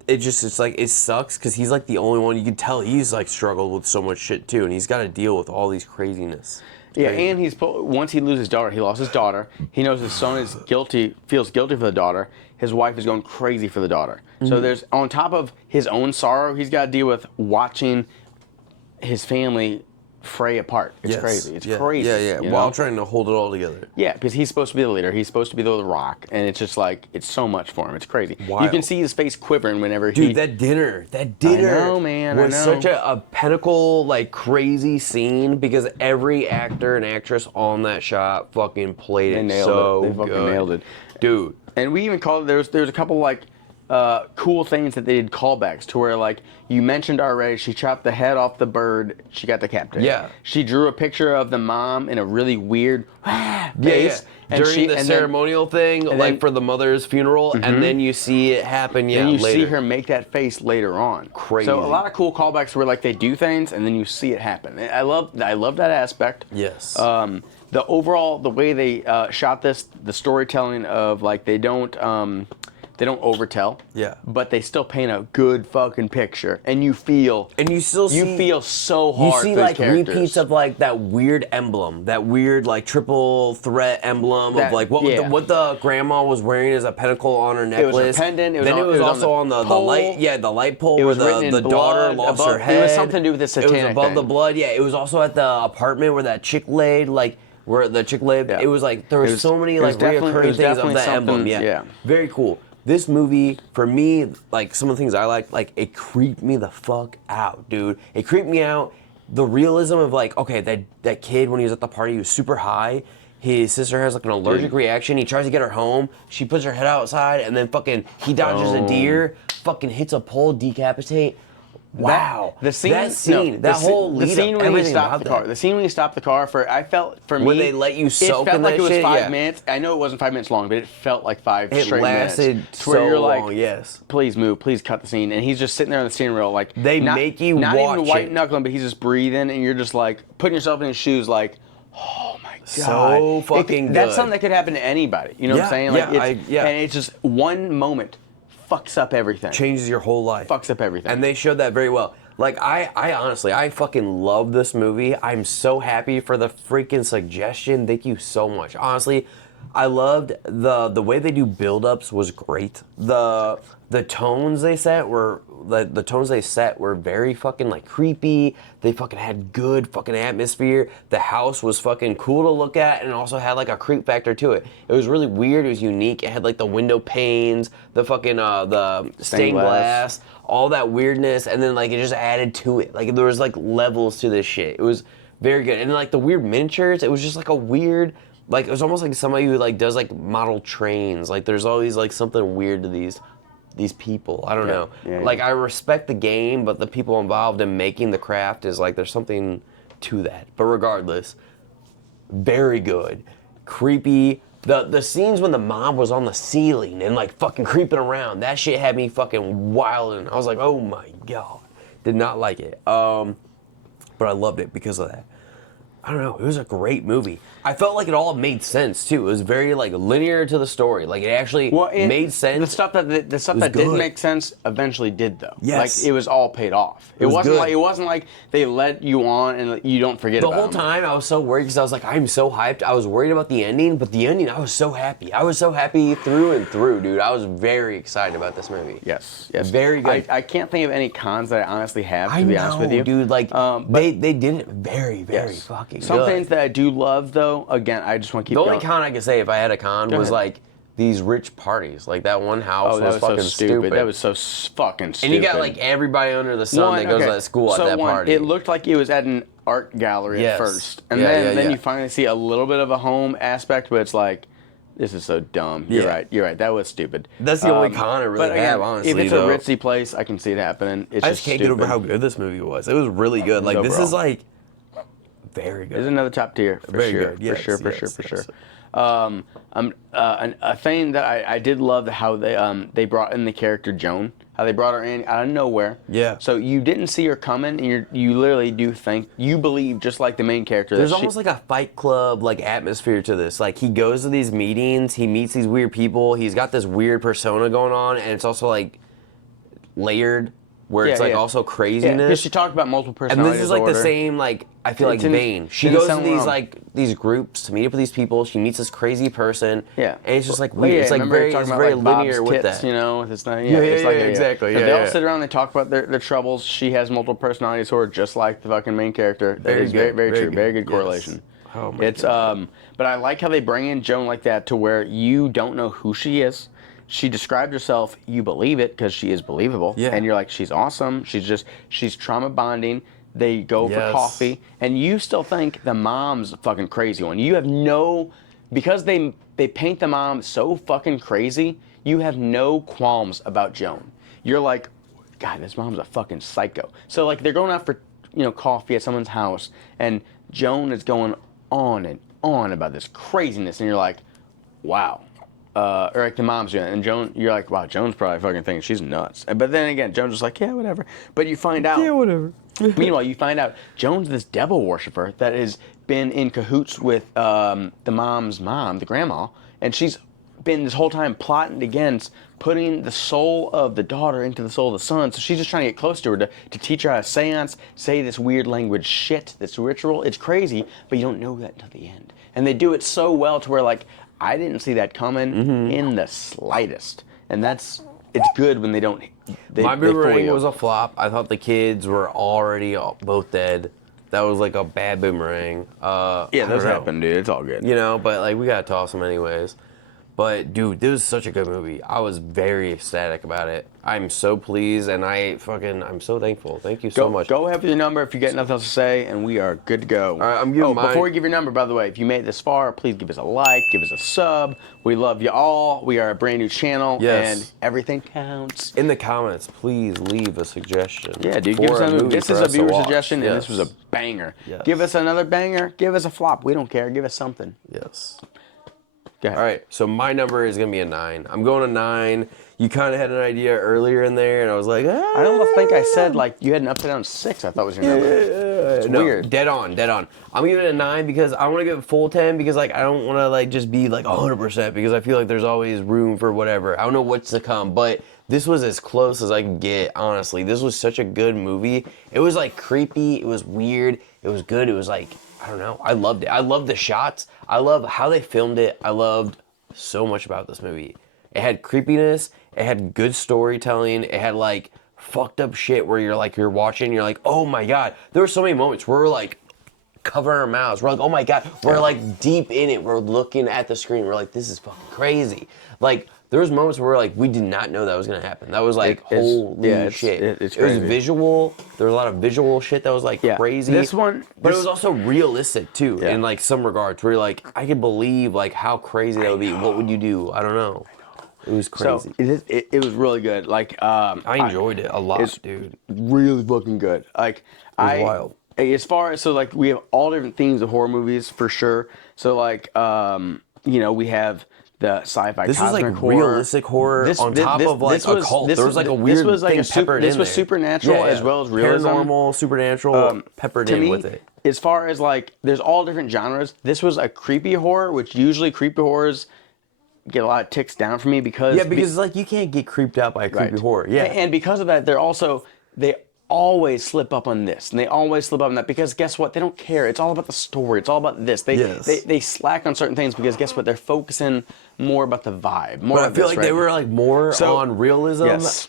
it's like it sucks because he's like the only one. You can tell he's like struggled with so much shit too, and he's got to deal with all these craziness. Yeah, and once he loses his daughter, he lost his daughter. He knows his son is guilty, feels guilty for the daughter. His wife is going crazy for the daughter. So there's, on top of his own sorrow, he's got to deal with watching his family fray apart. It's crazy. It's crazy. Yeah. you While know? trying to hold it all together. Yeah, because he's supposed to be the leader. He's supposed to be the rock, and it's just like it's so much for him. It's crazy. Wild. You can see his face quivering whenever Dude, that dinner I know, man, was I know. such a pinnacle, like crazy scene because every actor and actress on that shot fucking played They it nailed so it. They fucking good. nailed it. Dude. And we even called it, there was a couple like cool things that they did callbacks to where, like, you mentioned already, she chopped the head off the bird, she got decapitated. Yeah. She drew a picture of the mom in a really weird face. Yeah. And during the ceremonial thing, like then, for the mother's funeral, and then you see it happen. Yeah, then you later. see her make that face later on. Crazy. So a lot of cool callbacks where like they do things and then you see it happen. I love that aspect. Yes. The overall, the way they shot this, the storytelling of like they don't overtell. Yeah. But they still paint a good fucking picture, and you feel. And you still feel so hard. You see for like these characters. repeats of like that weird emblem, that weird like triple threat emblem of like what the grandma was wearing as a pentacle on her necklace. It was a pendant. It was then it was also on the light. Yeah, the light pole where the daughter lost her head. It was something to do with the satanic. It was above thing. the blood. Yeah, it was also at the apartment where that chick laid. Like where the chick lived. Yeah. It was like there was so many like reoccurring things of that emblem. Yeah, very cool. This movie, for me, like some of the things I like it creeped me the fuck out, dude. It creeped me out. The realism of like, okay, that kid when he was at the party, he was super high. His sister has like an allergic reaction. He tries to get her home. She puts her head outside, and then fucking he dodges a deer, fucking hits a pole, decapitate. Wow, the scene, that whole lead the scene up, when he everything stopped about the car. that. The scene when he stopped the car for me. When they let you soak it felt in like that it was shit, 5 minutes. I know it wasn't 5 minutes long, but it felt like 5 it straight lasted minutes. So where you're like, long, yes. Please move, please cut the scene. And he's just sitting there on the steering wheel, like they make you not watch even white it. knuckling, but he's just breathing, and you're just like putting yourself in his shoes, like, oh my god, so fucking good. That's something that could happen to anybody. You know what I'm saying? Like, yeah, and it's just one moment fucks up everything. Changes your whole life. Fucks up everything. And they showed that very well. Like, I honestly, I fucking love this movie. I'm so happy for the freaking suggestion. Thank you so much. Honestly, I loved the way they do build-ups was great. The tones they set were the tones they set were very fucking like creepy. They fucking had good fucking atmosphere. The house was fucking cool to look at and also had like a creep factor to it. It was really weird. It was unique. It had like the window panes, the fucking the stained glass, all that weirdness, and then like it just added to it. Like there was like levels to this shit. It was very good. And like the weird miniatures, it was just like a weird, like it was almost like somebody who like does like model trains. Like there's always like something weird to these people. I don't know. Yeah, like I respect the game, but the people involved in making the craft is like there's something to that. But regardless, very good. Creepy. The scenes when the mom was on the ceiling and like fucking creeping around, that shit had me fucking wilding. I was like, oh my god. Did not like it. But I loved it because of that. I don't know. It was a great movie. I felt like it all made sense too. It was very like linear to the story. Like it actually made sense. The stuff that didn't make sense eventually did though. Yes. Like it was all paid off. It wasn't like they let you on and you don't forget about it. The whole time I was so worried because I was like, I'm so hyped. I was worried about the ending, but the ending I was so happy. I was so happy through and through, dude. I was very excited about this movie. Yes. Very good. I can't think of any cons that I honestly have, to be honest with you. Dude. Like they did it very fucking Some good. things that I do love though, again, I just want to keep the going. only con I could say if I had a con was like these rich parties. Like that one house was fucking so stupid. That was so fucking stupid. And you got like everybody under the sun that goes to that school at that party. It looked like it was at an art gallery at first. And then you finally see a little bit of a home aspect, but it's like, this is so dumb. You're right. That was stupid. That's the only con I really have, honestly. If it's a ritzy place, I can see it happening. It's I just can't get over how good this movie was. It was really good. Like this is like very good. It's another top tier for very sure. Good. Yes, For sure. A thing that I did love how they brought in the character Joan. How they brought her in out of nowhere. Yeah. So you didn't see her coming, and you literally you believe just like the main character. There's almost like a Fight Club like atmosphere to this. Like he goes to these meetings, he meets these weird people. He's got this weird persona going on, and it's also like layered. Where it's like also craziness. Because she talked about multiple personality And this is like the same, like, I feel like vein. She goes to these groups to meet up with these people. She meets this crazy person. Yeah. And it's just like weird. It's like very linear with that. You know, with this thing. Exactly. They all sit around and they talk about their troubles. She has multiple personality disorder, just like the fucking main character. That is very true. Very good correlation. Oh my God. But I like how they bring in Joan like that to where you don't know who she is. She described herself, you believe it because she is believable. Yeah. And you're like, she's awesome. She's trauma bonding. They go for coffee. And you still think the mom's a fucking crazy one. You have because they paint the mom so fucking crazy, you have no qualms about Joan. You're like, God, this mom's a fucking psycho. So like they're going out for coffee at someone's house, and Joan is going on and on about this craziness, and you're like, wow. Or like the mom's doing it, and Joan, you're like, wow, Joan's probably fucking thinking she's nuts. But then again, Joan's just like, yeah, whatever. But you find out. Yeah, whatever. Meanwhile, you find out Joan's this devil worshiper that has been in cahoots with the mom's mom, the grandma, and she's been this whole time plotting against putting the soul of the daughter into the soul of the son. So she's just trying to get close to her to teach her how to seance, say this weird language shit, this ritual. It's crazy, but you don't know that until the end. And they do it so well to where, like, I didn't see that coming in the slightest. And it's good when they don't. My boomerang was a flop. I thought the kids were already both dead. That was like a bad boomerang. Yeah, those happen, dude. It's all good. But like we gotta toss them anyways. But dude, this was such a good movie. I was very ecstatic about it. I'm so pleased, and I'm so thankful. Thank you so much. Go ahead with your number if you got nothing else to say, and we are good to go. All right, I'm giving mine. Before we give your number, by the way, if you made it this far, please give us a like, give us a sub. We love you all. We are a brand new channel, and everything counts. In the comments, please leave a suggestion. Yeah, dude, give us a movie. This is a viewer suggestion, and this was a banger. Yes. Give us another banger. Give us a flop. We don't care. Give us something. Yes. Go ahead. All right, so my number is going to be a 9. I'm going to 9. You kind of had an idea earlier in there, and I was like, I almost think I said, like, you had an upside down 6, I thought was your number. It's weird. Dead on. I'm giving it a 9 because I want to give it full 10 because, like, I don't want to, like, just be, like, 100% because I feel like there's always room for whatever. I don't know what's to come, but this was as close as I can get, honestly. This was such a good movie. It was, like, creepy. It was weird. It was good. It was, like, I don't know. I loved it. I loved the shots. I love how they filmed it. I loved so much about this movie. It had creepiness. It had good storytelling. It had like fucked up shit where you're watching. You're like, oh my god. There were so many moments where we're like covering our mouths. We're like, oh my god. We're like deep in it. We're looking at the screen. We're like, this is fucking crazy. Like there was moments where like we did not know that was gonna happen. That was like holy shit. It's it was visual. There was a lot of visual shit that was like crazy. This one, but it was also realistic too in like some regards. Where you're like, I could believe like how crazy that would be. What would you do? I don't know. It was crazy. So it was really good. Like I enjoyed it a lot, dude. Really fucking good. Like it was wild. As far as like we have all different themes of horror movies for sure. So like we have the sci-fi. This was like horror. Realistic horror on top of like a cult. There was like a weird thing peppered in there. This was supernatural as well as realism. Paranormal, supernatural peppered in with it. As far as like, there's all different genres. This was a creepy horror, which usually creepy horrors get a lot of ticks down for me because like you can't get creeped out by a creepy horror. Yeah, and because of that, they always slip up on this, and they always slip up on that because guess what? They don't care. It's all about the story. It's all about this. They slack on certain things because guess what? They're focusing more about the vibe. More. But I feel like they were like more on realism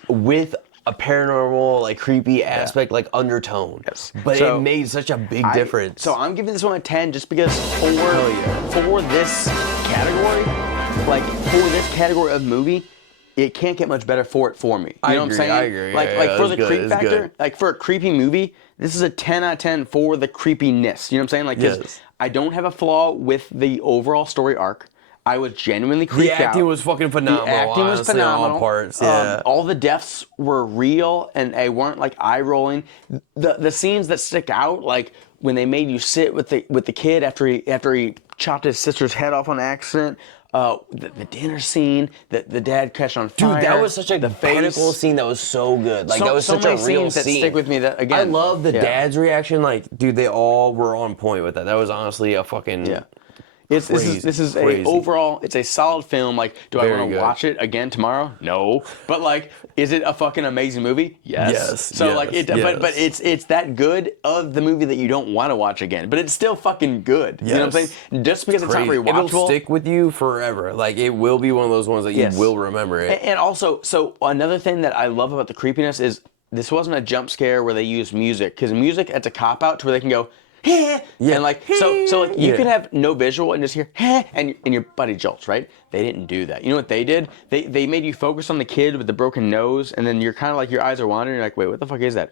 with a paranormal, like creepy aspect, like undertone. Yes. But it made such a big difference. So I'm giving this one a 10 just because for this category, like for this category of movie, it can't get much better for me. You know what I'm saying? I agree. Like for the creep factor, like for a creepy movie, this is a 10 out of 10 for the creepiness. You know what I'm saying? Like, I don't have a flaw with the overall story arc. I was genuinely creeped out. The acting was fucking phenomenal. The acting was phenomenal. All parts, all the deaths were real, and they weren't like eye rolling. The scenes that stick out, like when they made you sit with the kid after he chopped his sister's head off on accident. The dinner scene, the dad catch on fire. Dude, that was such a pinnacle scene that was so good. Like that was such a real scene. That stick with me. That again, I love the dad's reaction. Like, dude, they all were on point with that. That was honestly a fucking This is overall, it's a solid film. Like, do I want to watch it again tomorrow? No. But like, is it a fucking amazing movie? Yes. So like, but it's that good of the movie that you don't want to watch again. But it's still fucking good. You know what I'm saying? Just because it's not rewatchable, it'll stick with you forever. Like, it will be one of those ones that you will remember it. And also, so another thing that I love about the creepiness is this wasn't a jump scare where they used music, because music, it's a cop out to where they can go. And like so like you could have no visual and just hear and your buddy jolts, right? They didn't do that. You know what they did? They made you focus on the kid with the broken nose, and then you're kind of like, your eyes are wandering. You're like, wait, what the fuck is that?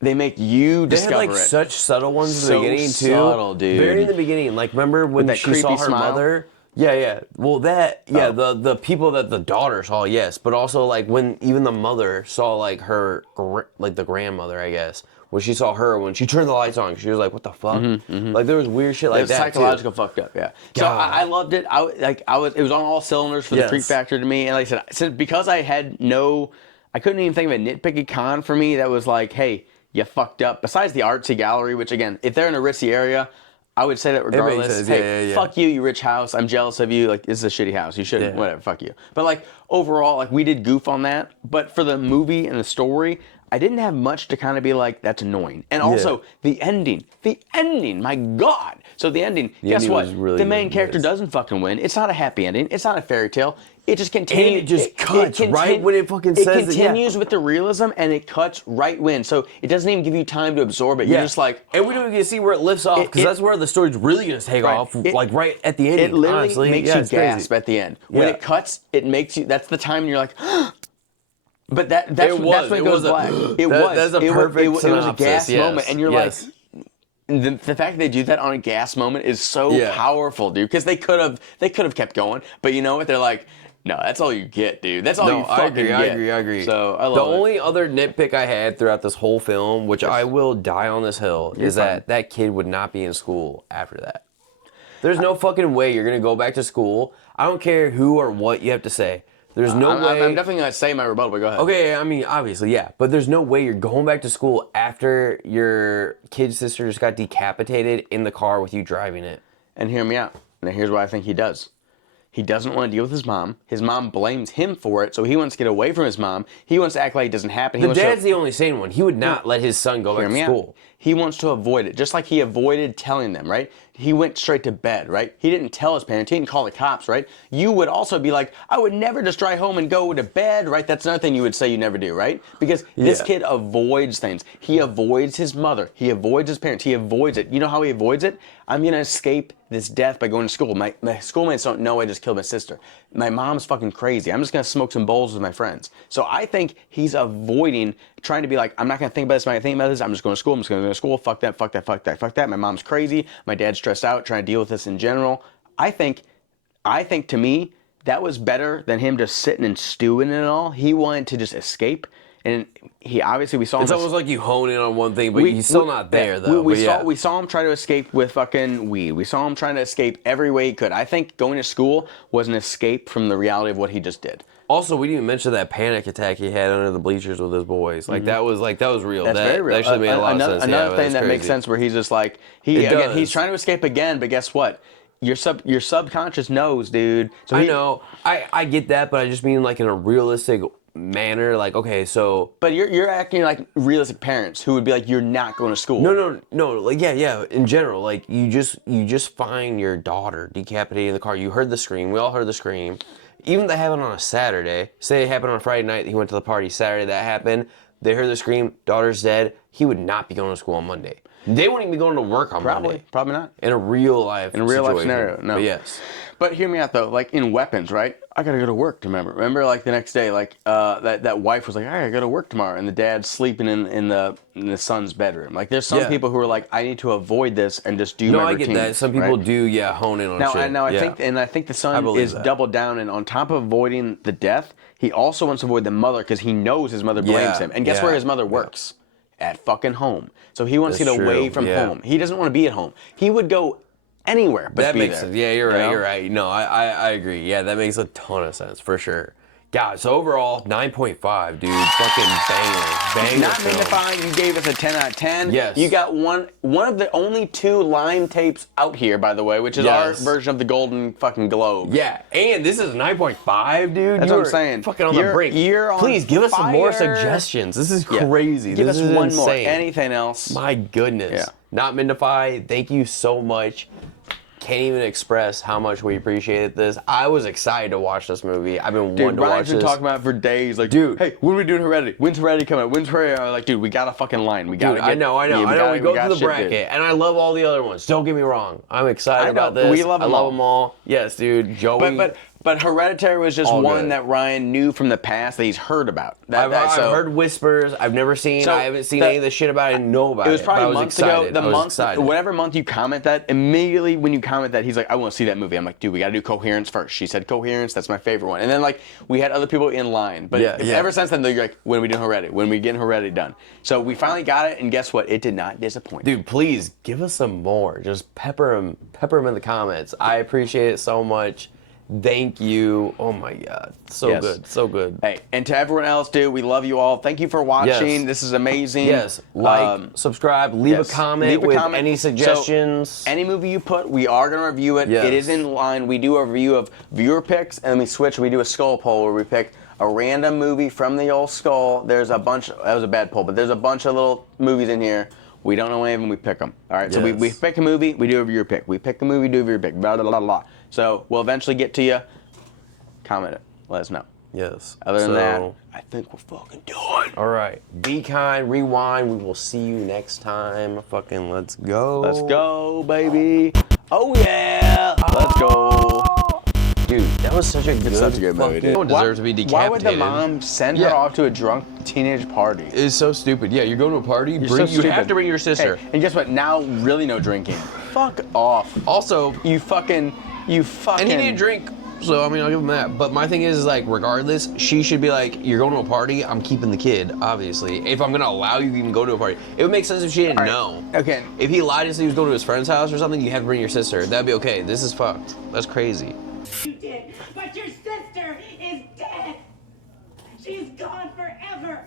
They make you discover They had like such subtle ones in the beginning too. Subtle, dude. Very in the beginning, like remember when she saw her mother? Yeah. Well, the people that the daughter saw, yes, but also like when even the mother saw like her, like the grandmother, I guess, when she saw her when she turned the lights on, she was like, "What the fuck?" Like there was weird shit like that. Psychological fucked up, yeah. So I loved it. It was on all cylinders for the creep factor to me, and like I said, because I couldn't even think of a nitpicky con for me that was like, hey, you fucked up. Besides the artsy gallery, which again, if they're in a risky area, I would say that regardless. Hey, fuck you rich house. I'm jealous of you. Like, this is a shitty house. You shouldn't. Whatever. Fuck you. But like overall, like we did goof on that. But for the movie and the story, I didn't have much to kind of be like, that's annoying. And also the ending. My God. So the ending. Guess what? Really the main character doesn't fucking win. It's not a happy ending. It's not a fairy tale. It just continues. And it just cuts right when it fucking says it. It continues with the realism, and it cuts right when. So it doesn't even give you time to absorb it. You're just like... And we don't even get to see where it lifts off, because that's where the story's really going to take off, like right at the end. It literally honestly. makes you gasp at the end. When it cuts, it makes you... That's the time you're like... But that's when it goes black. That's a perfect synopsis. It was a gas moment, and you're like... The fact that they do that on a gas moment is so powerful, dude, because they could have kept going, but you know what? They're like... No, that's all you get, dude. That's all you fucking get. I agree. So I love the only other nitpick I had throughout this whole film, which I will die on this hill, is that kid would not be in school after that. There's no fucking way you're gonna go back to school. I don't care who or what you have to say. There's no way. I'm definitely gonna say my rebuttal, but go ahead. Okay, I mean, obviously, yeah, but there's no way you're going back to school after your kid's sister just got decapitated in the car with you driving it. And hear me out. Now here's what I think he does. He doesn't want to deal with his mom. His mom blames him for it, so he wants to get away from his mom. He wants to act like it doesn't happen. The dad's the only sane one. He would not let his son go back to school. He wants to avoid it, just like he avoided telling them, right? He went straight to bed, right? He didn't tell his parents. He didn't call the cops, right? You would also be like, I would never just drive home and go to bed, right? That's another thing you would say you never do, right? Because this kid avoids things. He avoids his mother. He avoids his parents. He avoids it. You know how he avoids it? I'm going to escape this death by going to school. My schoolmates don't know I just killed my sister. My mom's fucking crazy. I'm just going to smoke some bowls with my friends. So I think he's avoiding trying to be like, I'm not going to think about this, I'm not going to think about this. I'm just going to school. I'm just going to go to school. Fuck that, fuck that, fuck that, fuck that. My mom's crazy. My dad's stressed out trying to deal with this in general. I think to me, that was better than him just sitting and stewing in it all. He wanted to just escape. And we saw him. It's almost like you hone in on one thing, but he's still not there, though. We saw him try to escape with fucking weed. We saw him trying to escape every way he could. I think going to school was an escape from the reality of what he just did. Also, we didn't even mention that panic attack he had under the bleachers with his boys. Like that was real. That's very real. That actually made a lot of sense. Another thing that makes sense where he's just like he's trying to escape again, but guess what? Your subconscious knows, dude. So I know. I get that, but I just mean like in a realistic manner, like, okay, so... But you're acting like realistic parents who would be like, you're not going to school. No, like, yeah, in general, like, you just find your daughter decapitated in the car. You heard the scream. We all heard the scream. Even if that happened on a Saturday, say it happened on a Friday night, he went to the party, Saturday that happened, they heard the scream, daughter's dead, he would not be going to school on Monday. They wouldn't even be going to work on Monday. Probably not. In a real life scenario, no. But yes. But hear me out though, like in weapons, right? I gotta go to work tomorrow. Remember, like the next day, like that wife was like, "I gotta go to work tomorrow," and the dad's sleeping in the son's bedroom. Like there's some people who are like, "I need to avoid this and just do my routine." No, I get that. Some people do, hone in on shit. I think the son is doubled down, and on top of avoiding the death, he also wants to avoid the mother because he knows his mother blames him. And guess where his mother works? At fucking home. So he wants to get away from home. He doesn't want to be at home. He would go anywhere but that be makes there. sense. Yeah, you're right. No, I agree. Yeah, that makes a ton of sense for sure. God, so overall, 9.5, dude. Fucking banger. Not magnified. You gave us a 10 out of 10. Yes. You got one of the only 2 Lime tapes out here, by the way, which is our version of the Golden fucking Globe. Yeah, and this is 9.5 dude. That's what I'm saying. Fucking on the brink. Please give us some more suggestions. This is crazy. Give this us is one insane. more. Anything else? My goodness. Yeah. Not magnified. Thank you so much. Can't even express how much we appreciated this. I was excited to watch this movie. I've been wanting to watch Ryan's been talking about it for days. Like, dude, hey, when are we doing Hereditary? When's Hereditary coming out? When's Hereditary? Like, dude, we got a fucking line. We got to get... I know. We go through the bracket, and I love all the other ones. Don't get me wrong. I'm excited about this. We love them all. Yes, dude. Joey. But Hereditary was just All one good. that Ryan knew from the past that he's heard about. I've heard whispers. I've never seen. I haven't seen any of the shit about it. I know about it. It was probably but I was months excited. ago. Whatever month you comment that, immediately when you comment that, he's like, I want to see that movie. I'm like, dude, we got to do Coherence first. She said Coherence. That's my favorite one. And then like we had other people in line. But ever since then, they're like, when are we doing Hereditary? When are we getting Hereditary done? So we finally got it, and guess what? It did not disappoint. Dude, please give us some more. Just pepper them in the comments. I appreciate it so much. Thank you. Oh my God. So good. So good. Hey, and to everyone else, dude, we love you all. Thank you for watching. Yes. This is amazing. Yes. Like, subscribe, leave a comment with any suggestions. So, any movie you put, we are going to review it. Yes. It is in line. We do a review of viewer picks, and then we switch. We do a skull poll where we pick a random movie from the old skull. There's a bunch. That was a bad poll, but there's a bunch of little movies in here. We don't know any of them. We pick them. All right. So we pick a movie. We do a viewer pick. We pick a movie. Do a viewer pick. Blah blah blah blah. So we'll eventually get to you. Comment it. Let us know. Yes. Other than that, I think we're fucking done. All right. Be kind. Rewind. We will see you next time. Fucking let's go. Let's go, baby. Oh yeah. Let's go. Dude, that was such a good movie, dude. No one deserves to be decapitated. Why would the mom send her off to a drunk teenage party? It's so stupid. Yeah, you're going to a party. You have to bring your sister. Hey, and guess what? Now, really no drinking. Fuck off. Also, you fucking. And he didn't drink. So, I mean, I'll give him that. But my thing is, like, regardless, she should be like, you're going to a party, I'm keeping the kid, obviously. If I'm going to allow you to even go to a party. It would make sense if she didn't know. Okay. If he lied and said he was going to his friend's house or something, you have to bring your sister. That'd be okay. This is fucked. That's crazy. You did, but your sister is dead. She's gone forever.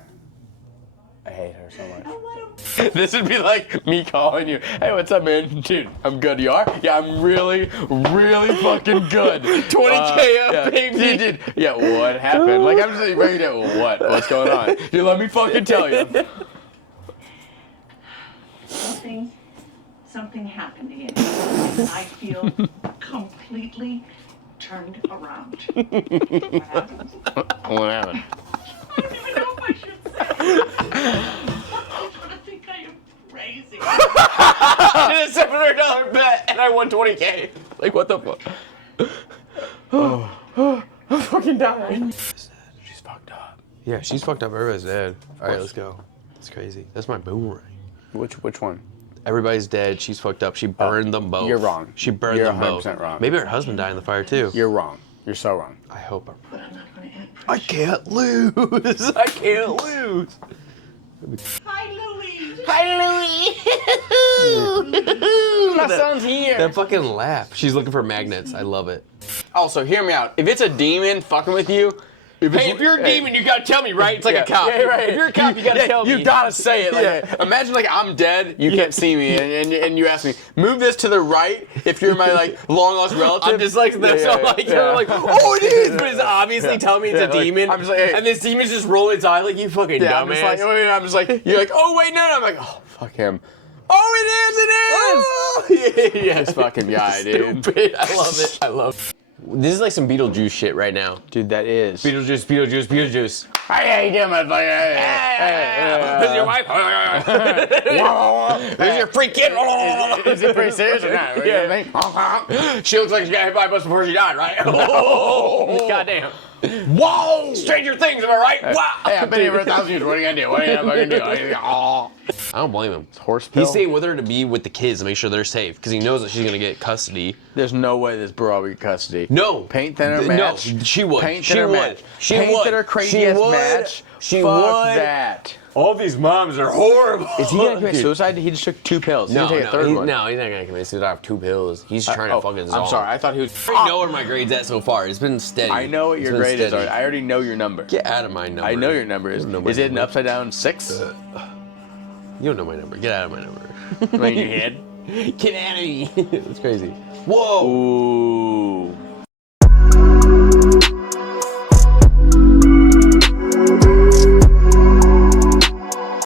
I hate her so much. I want to. This would be like me calling you. Hey, what's up, man? Dude, I'm good. You are? Yeah, I'm really, really fucking good. 20K up, baby. Dude, yeah, what happened? Like, I'm just like, bringing it. What? What's going on? Dude, let me fucking tell you. Something happened to you, and I feel completely turned around. What happened? What happened? I don't even know if I should say. People gonna think I am crazy. I did a $700 bet and I won 20K. Like, what the fuck? I'm fucking dying. She's fucked up. Yeah, she's fucked up. Everybody's dead. All right, let's go. It's crazy. That's my boomerang. Which one? Everybody's dead. She's fucked up. She burned them both. You're wrong. She burned You're them both. 100% wrong. Maybe her husband died in the fire too. You're wrong. You're so wrong. I hope I'm But I'm not gonna end. I can't lose. I can't lose. Hi, Louie. My son's here. That fucking laugh. She's looking for magnets. I love it. Also, hear me out. If it's a demon fucking with you, If you're a demon, you gotta tell me, right? It's like a cop. Yeah, right. If you're a cop, you gotta tell me. You gotta say it. Like, imagine like I'm dead, you can't see me, and you ask me, move this to the right if you're my like long lost relative. I'm just like this. I'm like, you're like, oh, it is, but it's obviously telling me it's a demon. I'm just like, hey. And this demon's just rolling its eye like you fucking dumbass. I'm just like, you're like, oh wait, no. I'm like, oh fuck him. Oh, it is. Yeah. This fucking guy, dude. Stupid. I love it. I love it. This is like some Beetlejuice shit right now. Dude, that is. Beetlejuice. Hey, how you doing, motherfucker? This is your wife. This is your freak kid. Is it pretty serious or not? Yeah. She looks like she got hit by a bus before she died, right? Oh, goddamn. Whoa! Stranger Things, am I right? Wow! Hey, I've been here for 1,000 years. What are you gonna do? What are you gonna do? I don't blame him. Horse pill. He's staying with her to be with the kids to make sure they're safe because he knows that she's gonna get custody. There's no way this bro will get custody. No. Paint thinner match. No, she would. Paint She thinner would. match. She Paint would. thinner crazy She ass would. match. She Fuck would. that. All these moms are horrible. Is he gonna commit suicide? He just took 2 pills. He No, didn't take a third one. no, he's not gonna commit suicide off 2 pills. He's trying to fucking I'm sorry. I thought he was. I already know where my grade's at so far. It's been steady. I know what your grade is. I already know your number. Get out of my number. I know your number is. Is it an upside down 6? You don't know my number. Get out of my number. Right in your head? Get out of me. That's crazy. Whoa. Ooh.